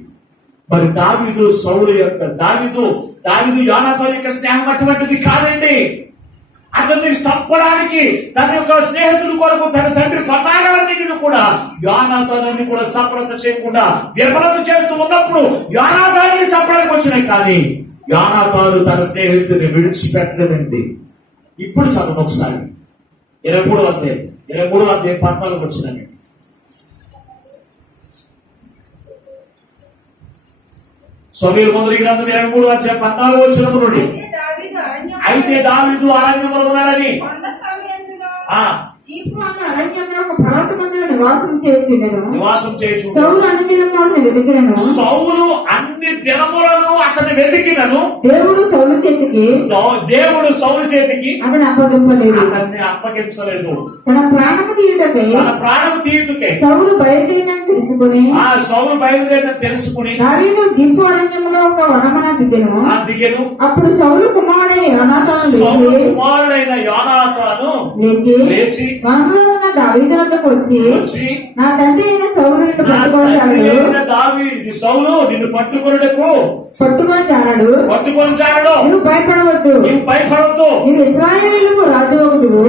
మరి దావీదు సౌలు యొక్క దావీదు యోనాతాను యొక్క స్నేహం అటువంటిది కాదండి. అతన్ని చంపడానికి తన యొక్క స్నేహితుల కొరకు తన తండ్రి పన్నాగాలన్నిటిని కూడా యోనాతాను కూడా సఫలత చేయకుండా విఫలత చేస్తూ ఉన్నప్పుడు యోనాతానుని చంపడానికి వచ్చినాయి. కానీ యోనాతాను తన స్నేహితుడిని విడిచిపెట్టలేదండి. ఇప్పుడు చదువు ఒకసారి 23వ అధ్యాయం 14 వచ్చినాయి. సమూయేలు మొదటి గ్రంథం 23వ అధ్యాయం 14 వచనం నుండి. అయితే దావీదు అరణ్యములో ఉన్నాడని సౌలు అన్ని దినములను అతన్ని వెతికినను దేవుడు సౌలు చేతికి అతన్ని అప్పగించలేదు. తన ప్రాణము తీయుటకై సౌలు బయలుదేరినని తెలుసుకుని దావీదు జింపు అరణ్యములో ఒక వనమున దిగెను. అప్పుడు సౌలు కుమారుడైన యోనాతాను లేచి వనంలో ఉన్న దావీదు వద్దకు వచ్చి నా తండ్రి అయిన సౌలు నిన్ను పట్టుకొని చాలడు, నువ్వు భయపడవద్దు, నువ్వు ఇశ్రాయేలీయులకు రాజువగుదువు,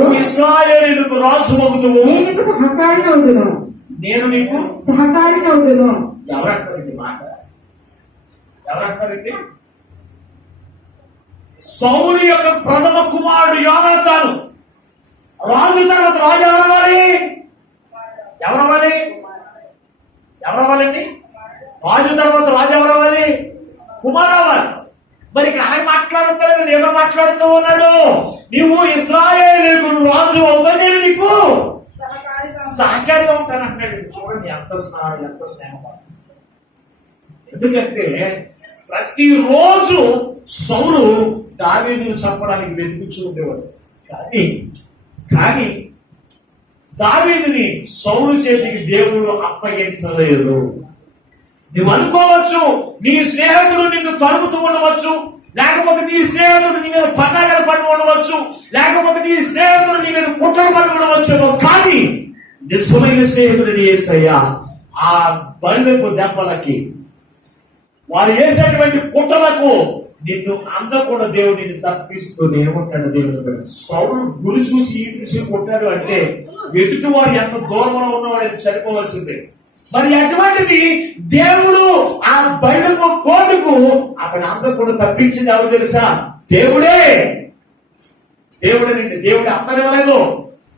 నేను నీకు సహకారినవుదును. ఎవరంటారండి మాట? ఎవరంటారండి? సౌలు యొక్క ప్రథమ కుమారుడు యోనాతాను రాజు తర్వాత రాజు ఎవరవ్వాలండి? రాజు తర్వాత రాజు ఎవరవ్వాలి? కుమారు అవ్వాలి. మరి ఇక్కడ ఆయన మాట్లాడుతాడు, నేను మాట్లాడుతూ ఉన్నాడు. నీవు ఇశ్రాయేలీయులకు రాజు అవుతావు, నేను నీకు సహకారిగా ఉంటానంటున్నాడు. చూడండి ఎంత స్నేహం. ఎందుకంటే ప్రతిరోజు సౌలు దావీదును చంపడానికి వెతుకుతూ ఉండేవాడు. కానీ దావీదుని సౌలు చేతికి దేవుడు అప్పగించలేదు. నువ్వు అనుకోవచ్చు నీ స్నేహితులు నిన్ను తరుముతూ ఉండవచ్చు, లేకపోతే నీ స్నేహితులు నీ మీద పన్నాగలు పడి ఉండవచ్చు, లేకపోతే నీ స్నేహితులు నీ మీద కుట్రలు పడి ఉండవచ్చు. కానీ నిజమైన స్నేహితుడిని యేసయ్యా ఆ బల్లెపు దెబ్బలకి, వారు వేసేటువంటి కుట్రలకు నిన్ను అందకుండా దేవుడు నిన్ను తప్పిస్తూనే ఉంటాడు. దేవుడు సౌలు గురి చూసి ఈసి కొట్టాడు అంటే ఎదుటి వారు ఎంత దూరంలో ఉన్నవాడు చనిపోవలసిందే. మరి అటువంటిది దేవుడు ఆ బయలుపు కోటుకు అతను అందకుండా తప్పించింది ఎవరు తెలుసా? దేవుడే నిన్ను దేవుడు అందనివ్వలేదు.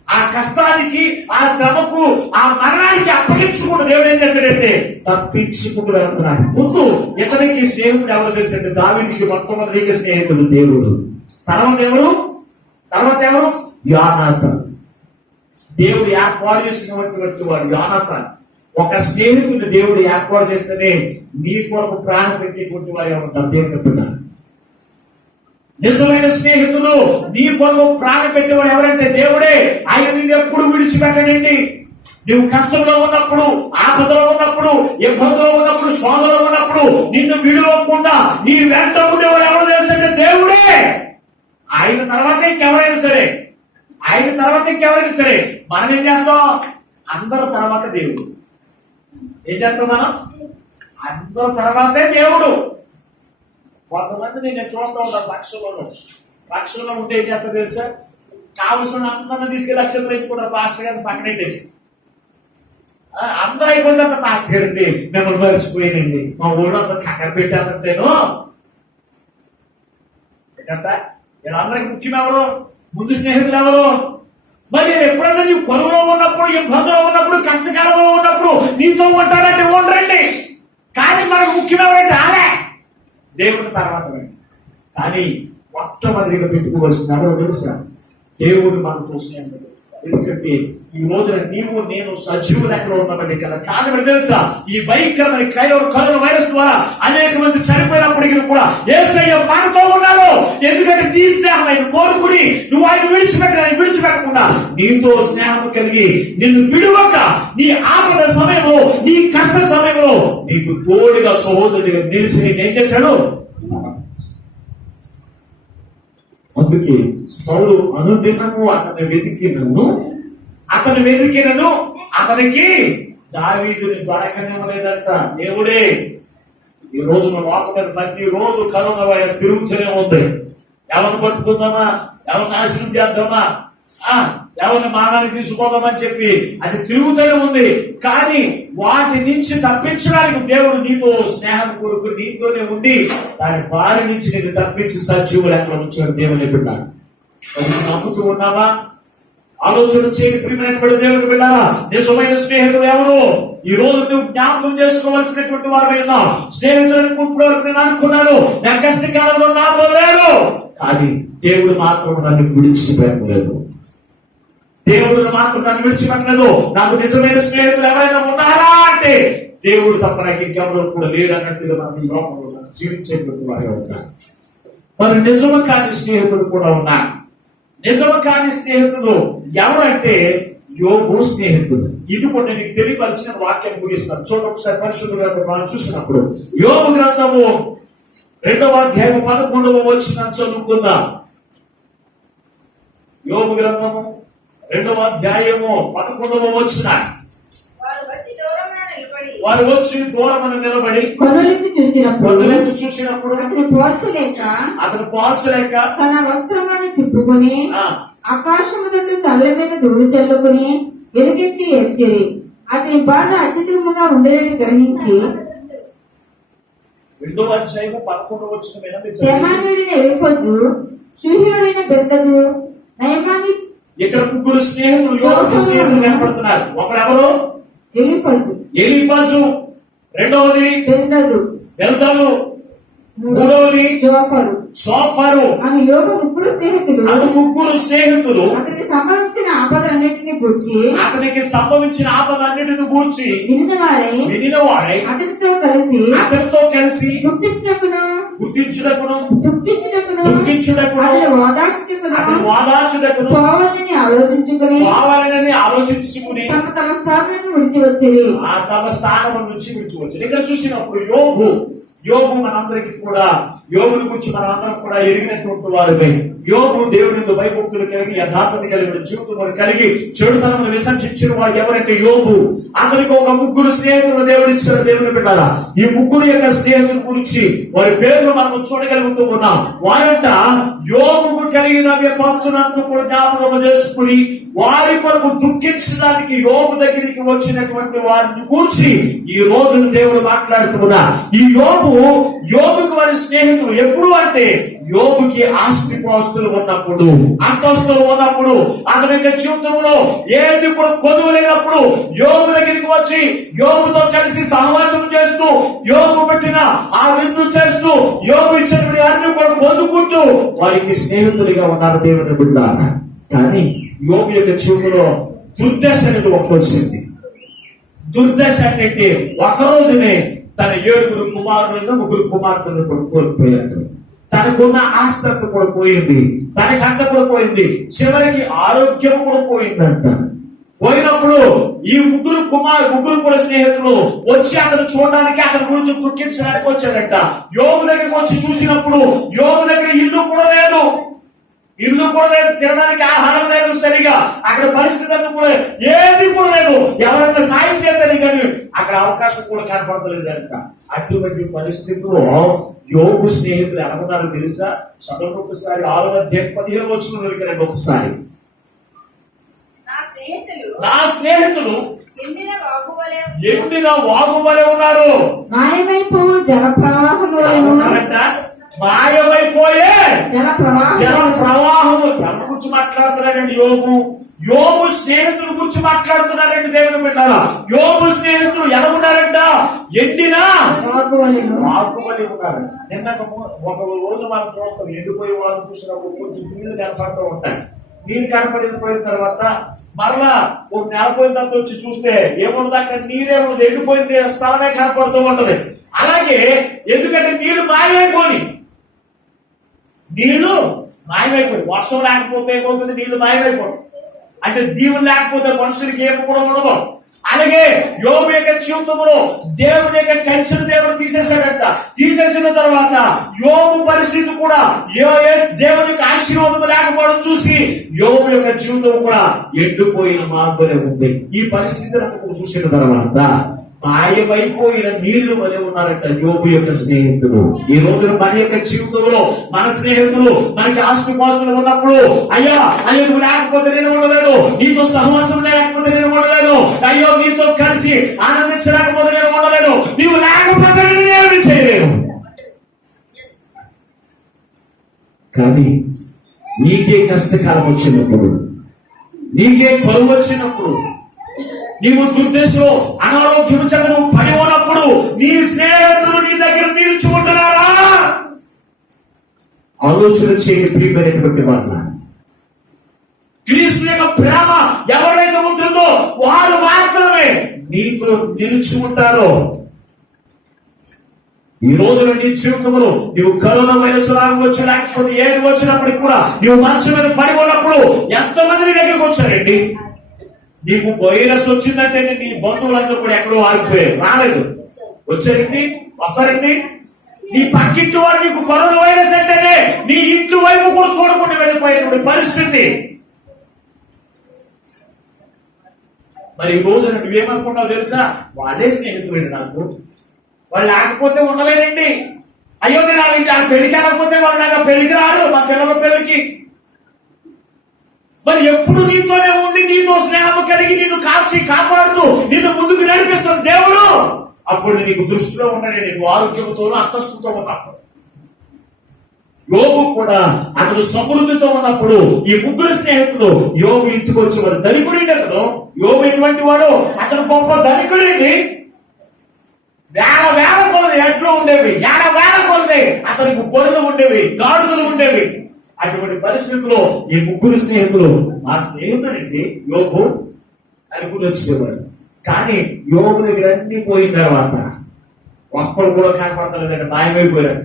ఆ కష్టానికి, ఆ శ్రమకు, ఆ మరణానికి అప్పగించుకుంటూ దేవుడు ఏం చేశాడంటే తప్పించుకుంటూ వెళ్తున్నాడు. ముందు ఇతనికి స్నేహితుడు ఎవరు తెలుసంటే దావీదుకి మొట్టమొదటి స్నేహితుడు దేవుడు. తర్వాత ఎవరు? యోనాతాను. దేవుడు ఏర్పాటు చేసినటువంటి వాడు యోనాతాను. ఒక స్నేహితుడిని దేవుడు ఏర్పాటు చేస్తేనే నీ కొరకు ప్రాణం పెట్టేటువంటి వారు ఉంటారు. దేవుడు నిజమైన స్నేహితులు నీ కొరకు ప్రాణం పెట్టేవాడు ఎవరంటే దేవుడే. ఆయన నిన్ను ఎప్పుడు విడిచిపెట్టడండి. నువ్వు కష్టంలో ఉన్నప్పుడు, ఆపదలో ఉన్నప్పుడు, ఇబ్బందులో ఉన్నప్పుడు, శోధనలో ఉన్నప్పుడు నిన్ను విడవకుండా నీ వెంట ఉండేవాడు ఎవరు తెలుసంటే దేవుడే. ఆయన తర్వాత ఇంకెవరైనా సరే, ఆయన తర్వాత ఇంకెవరికి సరే మనం ఏం చేస్తాం? అందరి తర్వాత దేవుడు. ఏం చేస్తాం మనం? అందరి తర్వాతే దేవుడు. కొంతమంది నేను చూస్తూ ఉంటాను పక్షుల్లో ఉంటే ఏం చేస్తా తెలుసా? కావలసిన అందరిని తీసుకెళ్ళి అక్షరం తెచ్చుకుంటారు పాస్టర్ గారిని పక్కన పెట్టేసి. అందరూ అయిపోయిందంత పాస్టర్ గారండి మిమ్మల్ని మర్చిపోయానండి, మా ఊళ్ళో అంతా కక్కర పెట్టేదంటేను ఏంటంట. వీళ్ళందరికీ ముఖ్యం ఎవరు? ముందు స్నేహితులు ఎవరు? మరి ఎప్పుడైనా నీవు కొలువులో ఉన్నప్పుడు, ఇబ్బందులో ఉన్నప్పుడు, కష్టకాలంలో ఉన్నప్పుడు నీతో ఉంటారంటే ఉండరండి. కానీ మనకు ముఖ్యం ఎవరంటే ఆలే దేవుడి తర్వాత. కానీ మొట్టమొదటిగా పెట్టుకోవాల్సింది ఎవరో తెలుసా? దేవుడు మనతో స్నేహితుడు. ఎందుకంటే ఈ రోజున నీవు నేను సజీవులు ఎక్కడ ఉన్నామండి కదా. కారణం తెలుసా? ఈ భయంకరమైన కరోనా వైరస్ ద్వారా అనేక మంది చనిపోయినప్పటికీ కూడా యేసయ్య మనతో ఉన్నాడు. ఎందుకంటే నీ స్నేహం ఆయన కోరుకుని నువ్వు ఆయన విడిచిపెట్టకుండా నీతో స్నేహం కలిగి నిన్ను విడువక నీ ఆపద సమయంలో, నీ కష్ట సమయంలో నీకు తోడుగా సహోదరుడిగా నిలిచి నేను ఏం చేశాడు? అందుకే సౌలు అనుదినము అతను వెతికినను అతనికి దావీదుని దొరకనివ్వలేదంట దేవుడే. ఈ రోజు లోకం మీద ప్రతి రోజు కరోనా వైరస్ తిరుగుతూనే ఉంది. ఎవరిని పట్టుకుందామా, ఎవరిని నాశనం చేద్దామా, ఎవరిని మానాన్ని తీసుకోదామని చెప్పి అది తిరుగుతూనే ఉంది. కానీ వాటి నుంచి తప్పించడానికి దేవుడు నీతో స్నేహం కోరుకు నీతోనే ఉండి దాని బారి నుంచి నేను తప్పించి సజీవులు ఎక్కడ ఉంచాడు దేవుని బిడ్డ. నమ్ముతూ ఉన్నావా? ఆలోచన చేయని ప్రియమైన దేవుని బిడ్డారా, నిజమైన స్నేహితుడు ఎవరు? ఈ రోజు నువ్వు జ్ఞాపకం చేసుకోవాల్సినటువంటి వారైనా స్నేహితులను ఇప్పటివరకు నేను అనుకున్నాను, నా కష్టకాలంలో నాతో లేడు. కానీ దేవుడు మాత్రం నన్ను విడిచిపెట్టలేదు. దేవుడు మాత్రం నన్ను విడిచిపెట్టలేదు. నాకు నిజమైన స్నేహితులు ఎవరైనా ఉన్నారా అంటే దేవుడు తప్ప నాకు ఇంకెవరు కూడా లేరు అన్నట్టుగా మనం ఈ లోకంలో జీవించేటువంటి వారే ఉన్నారు. మరి నిజము కాని స్నేహితులు కూడా ఉన్నారు. నిజము కాని స్నేహితులు ఎవరంటే యోబు స్నేహితుడు. ఇది కూడా నేను తెలియపరిచిన వాక్యం ముగిస్తాను. చూడండి ఒకసారి పరిశుద్ధ గ్రంథం మనం చూసినప్పుడు యోబు గ్రంథము 2వ అధ్యాయం 11వ వచనం చదువుకుందాం. యోబు గ్రంథము 2వ అధ్యాయము 11వ వచనం. వారు వచ్చి దూరమున నిలబడి కొనులెత్తి చూచినప్పుడు అతను పోల్చలేక తన వస్త్రములను చుట్టుకొని ఆకాశము తట్టు తల్ల మీద ధూళి చల్లుకుని ఎలుగెత్తి ఏడ్చిరి. అతని బాధ అచిత్రముగా ఉండేదని గ్రహించి 2వ అధ్యాయము 11వ వచనం. తెమానీయుడైన ఎలీఫజు, షూహీయుడైన బెల్దదు, నయమాని. ఇక్కడ ముగ్గురు స్నేహితులు కనపడుతున్నారు. ఒకరెవరు? ఎలీఫజు, రెండవది బెల్దదు, మూడవది సోఫరు అని యోబు ముగ్గురు స్నేహితులు అతనికి సంభవించిన ఆపదలన్నిటిని సంభవించిన ఆపదలన్నిటిని గూర్చి వినిన వారై అతనితో కలిసి దుఃఖించుటకును ఓదార్చుటకును పోవాలని ఆలోచించుకుని తమ స్థానాన్ని విడిచి వచ్చేది. తమ స్థానం నుంచి విడిచి వచ్చేది. ఇక్కడ చూసినప్పుడు యోబు మనందరికి కూడా యోబుని గురించి మనందరం కూడా ఎరిగినటువంటి వారిపై యోబు దేవుని భయభక్తులు కలిగి యథార్థత కలిగిన జీవితం కలిగి చెడుతనమును విసర్జించిన వాడు ఎవరంటే యోబు. అతనికి ఒక ముగ్గురు స్నేహితులు దేవుడు ఇచ్చారు. దేవుని బిడ్డారా, ఈ ముగ్గురు యొక్క స్నేహితుల గురించి వారి పేర్లు మనం చూడగలుగుతూ ఉన్నాం. వారంట యోబుకు కలిగిన విపత్తునంతా కూడా జ్ఞాపకం చేసుకుని వారి కొరకు దుఃఖించడానికి యోబు దగ్గరికి వచ్చినటువంటి వారిని గురించి ఈ రోజున దేవుడు మాట్లాడుతున్నా. ఈ యోబుకు వారి స్నేహితులు ఎప్పుడు అంటే యోబుకి ఆస్తిపాస్తులు ఉన్నప్పుడు, అంతస్తులు ఉన్నప్పుడు, అతని యొక్క జీవితంలో ఏది కూడా కొదువు లేనప్పుడు యోబు దగ్గరికి వచ్చి యోబుతో కలిసి సహవాసం చేస్తూ, యోబు పెట్టిన ఆ విందు చేస్తూ, యోబు ఇచ్చినటువంటి అన్ని కూడా పొందుకుంటూ వారికి స్నేహితుడిగా ఉన్నారు దేవుని బిడ్డలారా. కానీ యోబు యొక్క జీవితంలో దుర్దశ అనేది ఒకటి వచ్చింది. దుర్దశ అంటే ఒక రోజునే తన 7 కుమారులను 3 కుమార్తెలను కూడా కోల్పోయాడు. తనకున్న ఆస్తి కూడా పోయింది, తనకి అంత కూడా పోయింది, చివరికి ఆరోగ్యం కూడా పోయిందంట. పోయినప్పుడు ఈ ముగ్గురు కూడా స్నేహితులు వచ్చి అతను చూడడానికి, అతని గురించి దుఃఖించడానికి వచ్చాడంట. యోబు దగ్గరికి వచ్చి చూసినప్పుడు యోబు దగ్గర ఇల్లు కూడా లేదు, ఇల్లు కూడా లేదు, తినడానికి ఆహారం లేదు సరిగా, అక్కడ పరిస్థితి అంతా కూడా ఏది కూడా లేదు. ఎవరైనా సాయం చేద్దాని కానీ అక్కడ అవకాశం కూడా కనపడతలేదు కనుక అటువంటి పరిస్థితుల్లో యోగు స్నేహితులు ఎలాగున్నారో తెలుసా? చదవండి ఒకసారి 6:15 దొరికినండి ఒకసారి. నా స్నేహితులు ఎండిన వాగు వలె ఉన్నారు, మాయమైపు జల ప్రవాహము మాయమైపోయే జల ప్రవాహము. ఎవరి గురించి మాట్లాడుతున్నారండి? యోగు స్నేహితుల గురించి మాట్లాడుతున్నారండి. దేవుని బిడ్డలారా, యోగు స్నేహితులు ఎలా ఉన్నారంట? ఎండిన వాగు వలె ఉన్నారు. నిన్న ఒక రోజు మనం చూస్తాం, ఎండిపోయి వాళ్ళు చూసినప్పుడు కొంచెం నీళ్లు కనపడుతూ ఉంటాయి. నీళ్ళు కనపడిపోయిన తర్వాత మరలా ఒక నెల పోయిన తర్వాత వచ్చి చూస్తే ఏముంది, అక్కడ నీరేముంది, ఎండిపోయిన స్థలమే కనపడుతూ ఉంటది. అలాగే ఎందుకంటే నీళ్లు మాయమైపోయి వర్షం లేకపోతే ఏమవుతుంది? నీళ్లు మాయమైపోతుంది. అంటే దీవులు లేకపోతే మనుషులకి ఏమి కూడా ఉండదు. అలాగే యోబు యొక్క జీవితంలో దేవుని యొక్క కంచెను దేవుడు తీసేశాడంట. తీసేసిన తర్వాత యోబు పరిస్థితి కూడా దేవుని యొక్క ఆశీర్వాదం లేకపోవడం చూసి యోబు యొక్క జీవితం కూడా ఎండిపోయిన మార్పులే ఉంది. ఈ పరిస్థితిని చూసిన తర్వాత మాయమైపోయిన నీళ్లు వలె ఉన్నారంట యోబు యొక్క స్నేహితులు. ఈ రోజున మన యొక్క జీవితంలో మన స్నేహితులు మనకి ఆస్తి పాస్తులు ఉన్నప్పుడు, అయ్యా నువ్వు లేకపోతే నేను ఉండలేను, నీతో సహవాసం లేకపోతే నేను ఉండలేను, అయ్యో నీతో కలిసి ఆనందించలేకపోతే నేను ఉండలేను, నీవు లేకపోతే నేను ఏమి చేయలేను. కానీ నీకే కష్టకాలం వచ్చినప్పుడు, నీకే కరువు వచ్చినప్పుడు, నీవు దుర్దేశం అనారోగ్యం చేత నువ్వు పడి ఉన్నప్పుడు నీ స్నేహితులు నీ దగ్గర నిలుచుకుంటున్నారా? ఆలోచన చేయని ప్రియమైనటువంటి వాళ్ళ, క్రీస్తు యొక్క ప్రేమ ఎవరైతే ఉంటుందో వారు మాత్రమే నీకు నిలిచి ఉంటారో. ఈ రోజున నీ జీవితంలో నీవు కరోనా వైరస్ రావచ్చు, లేకపోతే ఏది వచ్చినప్పటికి కూడా నీవు మంచం మీద పడి ఉన్నప్పుడు ఎంతమంది నీ దగ్గరకు వచ్చారండి? నీకు వైరస్ వచ్చిందంటే నీ బంధువులందరూ కూడా ఎక్కడో ఆగిపోయారు, రాలేదు. వచ్చారండి, వస్తారండి. నీ పక్కింటి వారు నీకు కరోనా వైరస్ అంటేనే నీ ఇంటి వైపు కూడా చూడకుండా వెళ్ళిపోయేటువంటి పరిస్థితి. మరి ఈ రోజున నువ్వేమనుకున్నావు తెలుసా? వాళ్ళే స్నేహితులండి నాకు, వాళ్ళు లేకపోతే ఉండలేదండి. అయ్యో నేను వాళ్ళ పెళ్లికి వెళ్ళకపోతే వాళ్ళు నాకు పెళ్లికి రారు, మా పిల్లల పెళ్లికి. మరి ఎప్పుడు నీతోనే ఉండి నీతో స్నేహం కలిగి నిన్ను కాల్చి కాపాడుతూ నిన్ను ముందుకు నడిపిస్తున్న దేవుడు, అప్పుడు నీకు దృష్టిలో ఉండనే నీకు ఆరోగ్యంతోనూ అంతస్తుతో ఉన్నప్పుడు. యోబు కూడా అతడు సమృద్ధితో ఉన్నప్పుడు ఈ ముగ్గురు స్నేహితులు యోబు ఇంటికి వచ్చేవాడు. ధనికుడి అతను. యోబు ఎటువంటి వాడు? అతను గొప్ప ధనికుడి. వేల కొలది ఎడ్లు ఉండేవి, వేల కొలది అతనికి గొర్రెలు ఉండేవి, గాడిదలు ఉండేవి. అటువంటి పరిస్థితుల్లో ఈ ముగ్గురు స్నేహితులు మా స్నేహితుడండి యోబు అనుకుని వచ్చేవాడు. కానీ యోబు దగ్గర అన్ని పోయిన తర్వాత ఒక్కడు కూడా కనపడతలేదంట, మాయమైపోయాడు.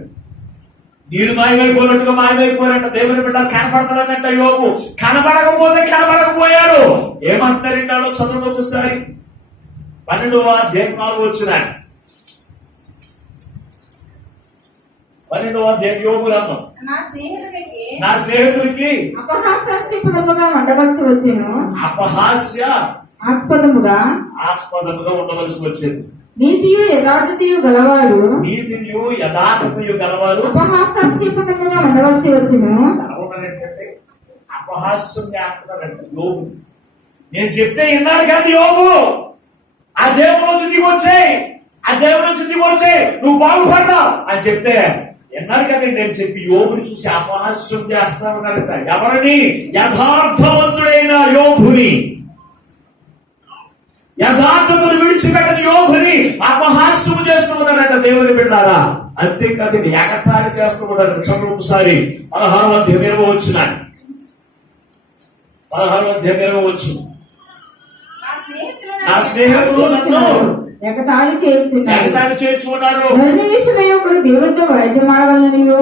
నీరు మాయమైపోయినట్టుగా మాయమైపోయారంట. దేవుని బిడ్డ కనపడతలేదంట యోబు. కనపడకపోయారు. ఏమంటున్నారండి? వాళ్ళు చదువు ఒకసారి 12వ వచ్చినాయి. 12వ యోబు గ్రంథం. నా స్నేహితుడికి అపహాస్యాస్పదముగా ఉండవలసి వచ్చెను. ఆస్పదముగా ఉండవలసి వచ్చింది. నీతియు యథార్థతయు గలవాడు అపహాస్యాస్పదముగా ఉండవలసి వచ్చెను. అపహాస్యం చేస్తున్నాడంట యోబు. నేను చెప్తే విన్నారు కాదు యోబు. ఆ దేవుని నుంచి దిగొచ్చాయి, నువ్వు బాగుపడతావు అని చెప్తే విన్నారు కదా. నేను చెప్పి యోబుని చూసి అపహాస్యం చేస్తా ఉన్నారంట. ఎవరిని? యథార్థవంతుడైన యోబుని, యథార్థతను విడిచిపెట్టని యోబుని అపహాస్యం చేస్తూ ఉన్నారంట దేవుని బిడ్డారా. అంతేకాదు ఎగతాళి చేస్తూ ఉన్నారు. ఒకసారి 16వ అధ్యాయం వచ్చినాయి. 16వ అధ్యాయం వచ్చు. నా స్నేహితులు నన్ను ఎగతాళి చేర్చుకున్నారు. నరుని విషయమై ఒకడు దేవునితో వ్యాజ్యమాడవలననియు,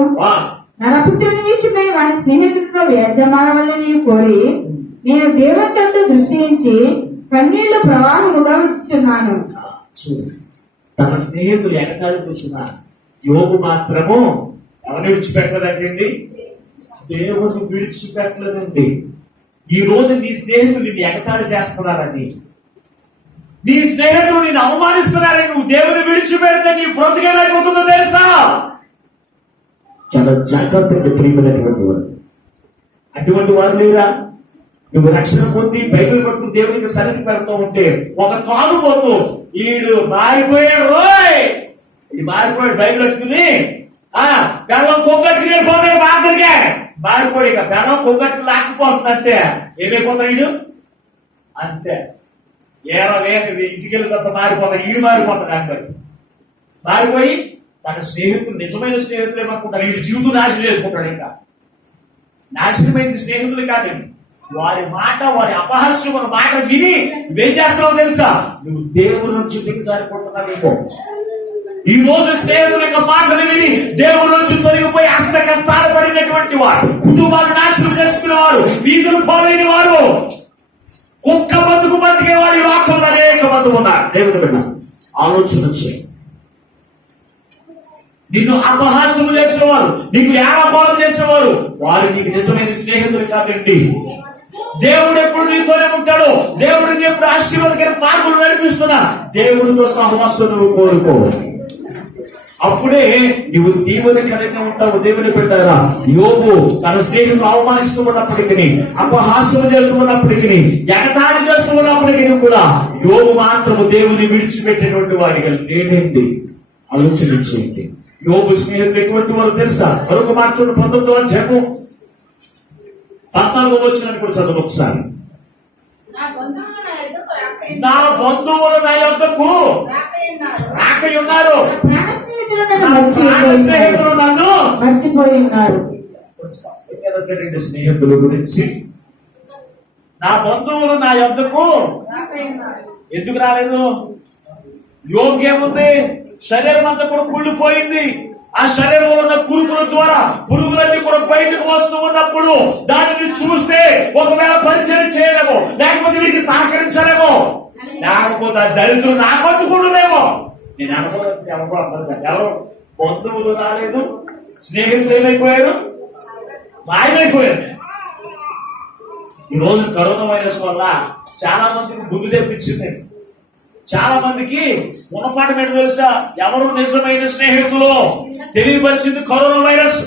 నరపుత్రుని విషయమై వాని స్నేహితులతో వ్యాజ్యమాడవలననియు కోరి నేను దేవుని తట్టు దృష్టి నుంచి కన్నీళ్లు ప్రవాహముగా విడుచుచున్నాను. తన స్నేహితులు ఎగతాళి చేసిన యోబు మాత్రము ఎవరిని విడిచిపెట్టదండి? దేవుడు విడిచిపెట్టలేదండి. ఈ రోజు నీ స్నేహితులు నిన్ను ఎగతాళి చేస్తున్నారని, నీ స్నేహితులు నిన్ను అవమానిస్తున్నారని నువ్వు దేవుని విడిచిపెడితే నీ బ్రతికేమైపోతుందో తెలుసా? చాలా జాగ్రత్తగా ప్రియమైనటువంటి వారు. అటువంటి వారు లేరా? నువ్వు రక్షణ పొంది బైబిల్ పట్టుకుని దేవునికి సన్నిధి పెడుతూ ఉంటే ఒక తాగుబోతూ ఈడు మారిపోయాడు రోయ్, ఇది మారిపోయాడు బైబిల్ పట్టుకుని బెల్లం కొగ్గట్టు వెళ్ళిపోతాడు మాదిరిగా మారిపోయి ఇక బెల్లం కొగ్గట్టు లాక్కుపోతుందంటే ఏమైపోతాడు అంతే. ఇంటికి వెళ్ళిపోతా మారిపోతాడు, ఈ మారిపోతాడు అంటాడు. మారిపోయి తన స్నేహితులు నిజమైన స్నేహితులు ఏమనుకుంటారు, ఈ జీవితం నాశనం చేసుకుంటాడు. ఇంకా నాశనమైంది స్నేహితులు కాదండి, వారి మాట, వారి అపహాస్యమైన మాట విని నువ్వేం చేస్తావు తెలుసా? నువ్వు దేవుడి నుంచి దిగజారిపోతున్నావేమో. ఈ రోజు స్నేహితుల యొక్క మాటలు విని దేవుడి నుంచి తొలగిపోయి అష్ట కష్టాలు పడినటువంటి వారు, కుటుంబాలు నాశనం చేసుకునే వారు, వీధులు పాలైన వారు, కుక్క బతుకు బతికే వారి వాక్యంలో అనేక మంది ఉన్నారు. దేవుడు బిడ్డ ఆలోచన చేయి. నిన్ను అపహాస్యం చేసేవారు, నీకు ఏడాకోళం చేసేవారు, వారు నీకు నిజమైన స్నేహితులు కాదండి. దేవుడు ఎప్పుడు నీతోనే ఉంటాడు. దేవుడిని ఎప్పుడు ఆశీర్వాదకర మార్గం నడిపిస్తున్నా దేవుడితో సహవాసం నువ్వు కోరుకో. అప్పుడే నువ్వు దేవుని కలిగి ఉంటావు. దేవుని పెట్టారా? యోబు తన స్నేహితులు అవమానిస్తూ ఉన్నప్పటికీ, అపహాస్యం చేస్తూ ఉన్నప్పటికీ, ఎగతాళి చేస్తూ ఉన్నప్పటికీ కూడా యోబు మాత్రము దేవుని విడిచిపెట్టినటువంటి వాడిగా లేనండి. ఆలోచన చేయండి. యోబు స్నేహితులు ఎటువంటి వారు తెలుసా? మరొక మాట చూడండి, 19వ అధ్యాయం 14వ వచనం కూడా చదువు ఒకసారి. నా బంధువులు నా యొద్దకు రాకై ఉన్నారు, స్నేహితులు నన్ను మర్చిపోయి ఉన్నారు. స్నేహితుల గురించి నా బంధువులు నా యొద్దకు ఎందుకు రాలేదు? యోగ్యముంది, శరీరం అంతా కూడా కుళ్ళిపోయింది. ఆ శరీరంలో ఉన్న కురుకుల ద్వారా పురుగులన్నీ కూడా బయటకు వస్తూ ఉన్నప్పుడు దానిని చూస్తే ఒకవేళ పరిచయం చేయలేమో, లేకపోతే వీరికి సహకరించలేమో, లేకపోతే ఆ దరిద్రం నాకు అందుకుంటుందేమో. నేను అనుకోవడం ఎవరు బంధువులు రాలేదు, స్నేహితులు ఏమైపోయారు, మాయమైపోయారు. ఈ రోజు కరోనా వైరస్ వల్ల చాలా మందికి బుద్ధి తెప్పించింది. చాలా మందికి ఉన్నపాటి మీద తెలుసా ఎవరు నిజమైన స్నేహితులు తెలియపరిచింది కరోనా వైరస్.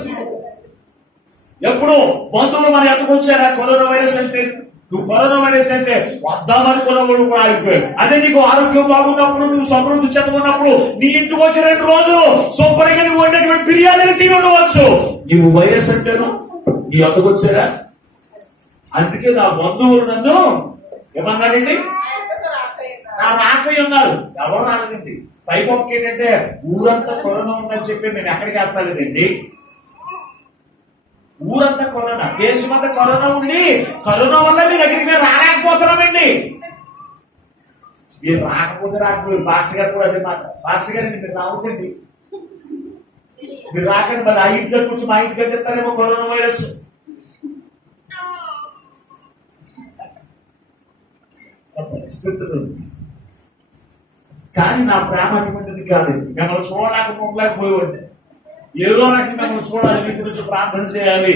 ఎప్పుడు బంధువులు మన ఎందుకు వచ్చారా? కరోనా వైరస్ అంటే నువ్వు కరోనా వైరస్ అంటే వద్దామనుకున్నప్పుడు కూడా ఆగిపోయాడు. అదే నీకు ఆరోగ్యం బాగున్నప్పుడు, నువ్వు సమృద్ధి చెందుకున్నప్పుడు నీ ఇంటికి వచ్చి 2 రోజులు సూపర్గా నువ్వు వండేటువంటి బిర్యానీని తిని ఉండవచ్చు. నువ్వు వైరస్ అంటేను నీ ఎందుకు వచ్చారా? అందుకే నా బంధువులు నన్ను ఏమన్నాడండి, నా రాకై ఉన్నారు. ఎవరు రాలేదండి. పైపొక్క ఏంటంటే ఊరంతా కరోనా ఉందని చెప్పి నేను ఎక్కడికి వెళ్తాలేదండి. ఊరంతా కరోనా, దేశమంతా కరోనా ఉండి కరోనా వల్ల మీ దగ్గరికి మేము రాలేకపోతున్నామండి. మీరు రాకపోతే భాస్కర్ గారు కూడా అదే మాట. భాస్కర్ గారు మీరు రావద్దండి, మీరు రాకండి. మరి ఆ ఇంట్లో కూర్చొని మా ఇంటికి చెప్తారేమో కరోనా వైరస్. పరిస్థితులు కానీ నా ప్రేమ అటువంటిది కాదండి. మిమ్మల్ని చూడలేకపోలేకపోయేవాడిని. ఏదో రకంగా మిమ్మల్ని చూడాలి, మీ గురించి ప్రార్థన చేయాలి.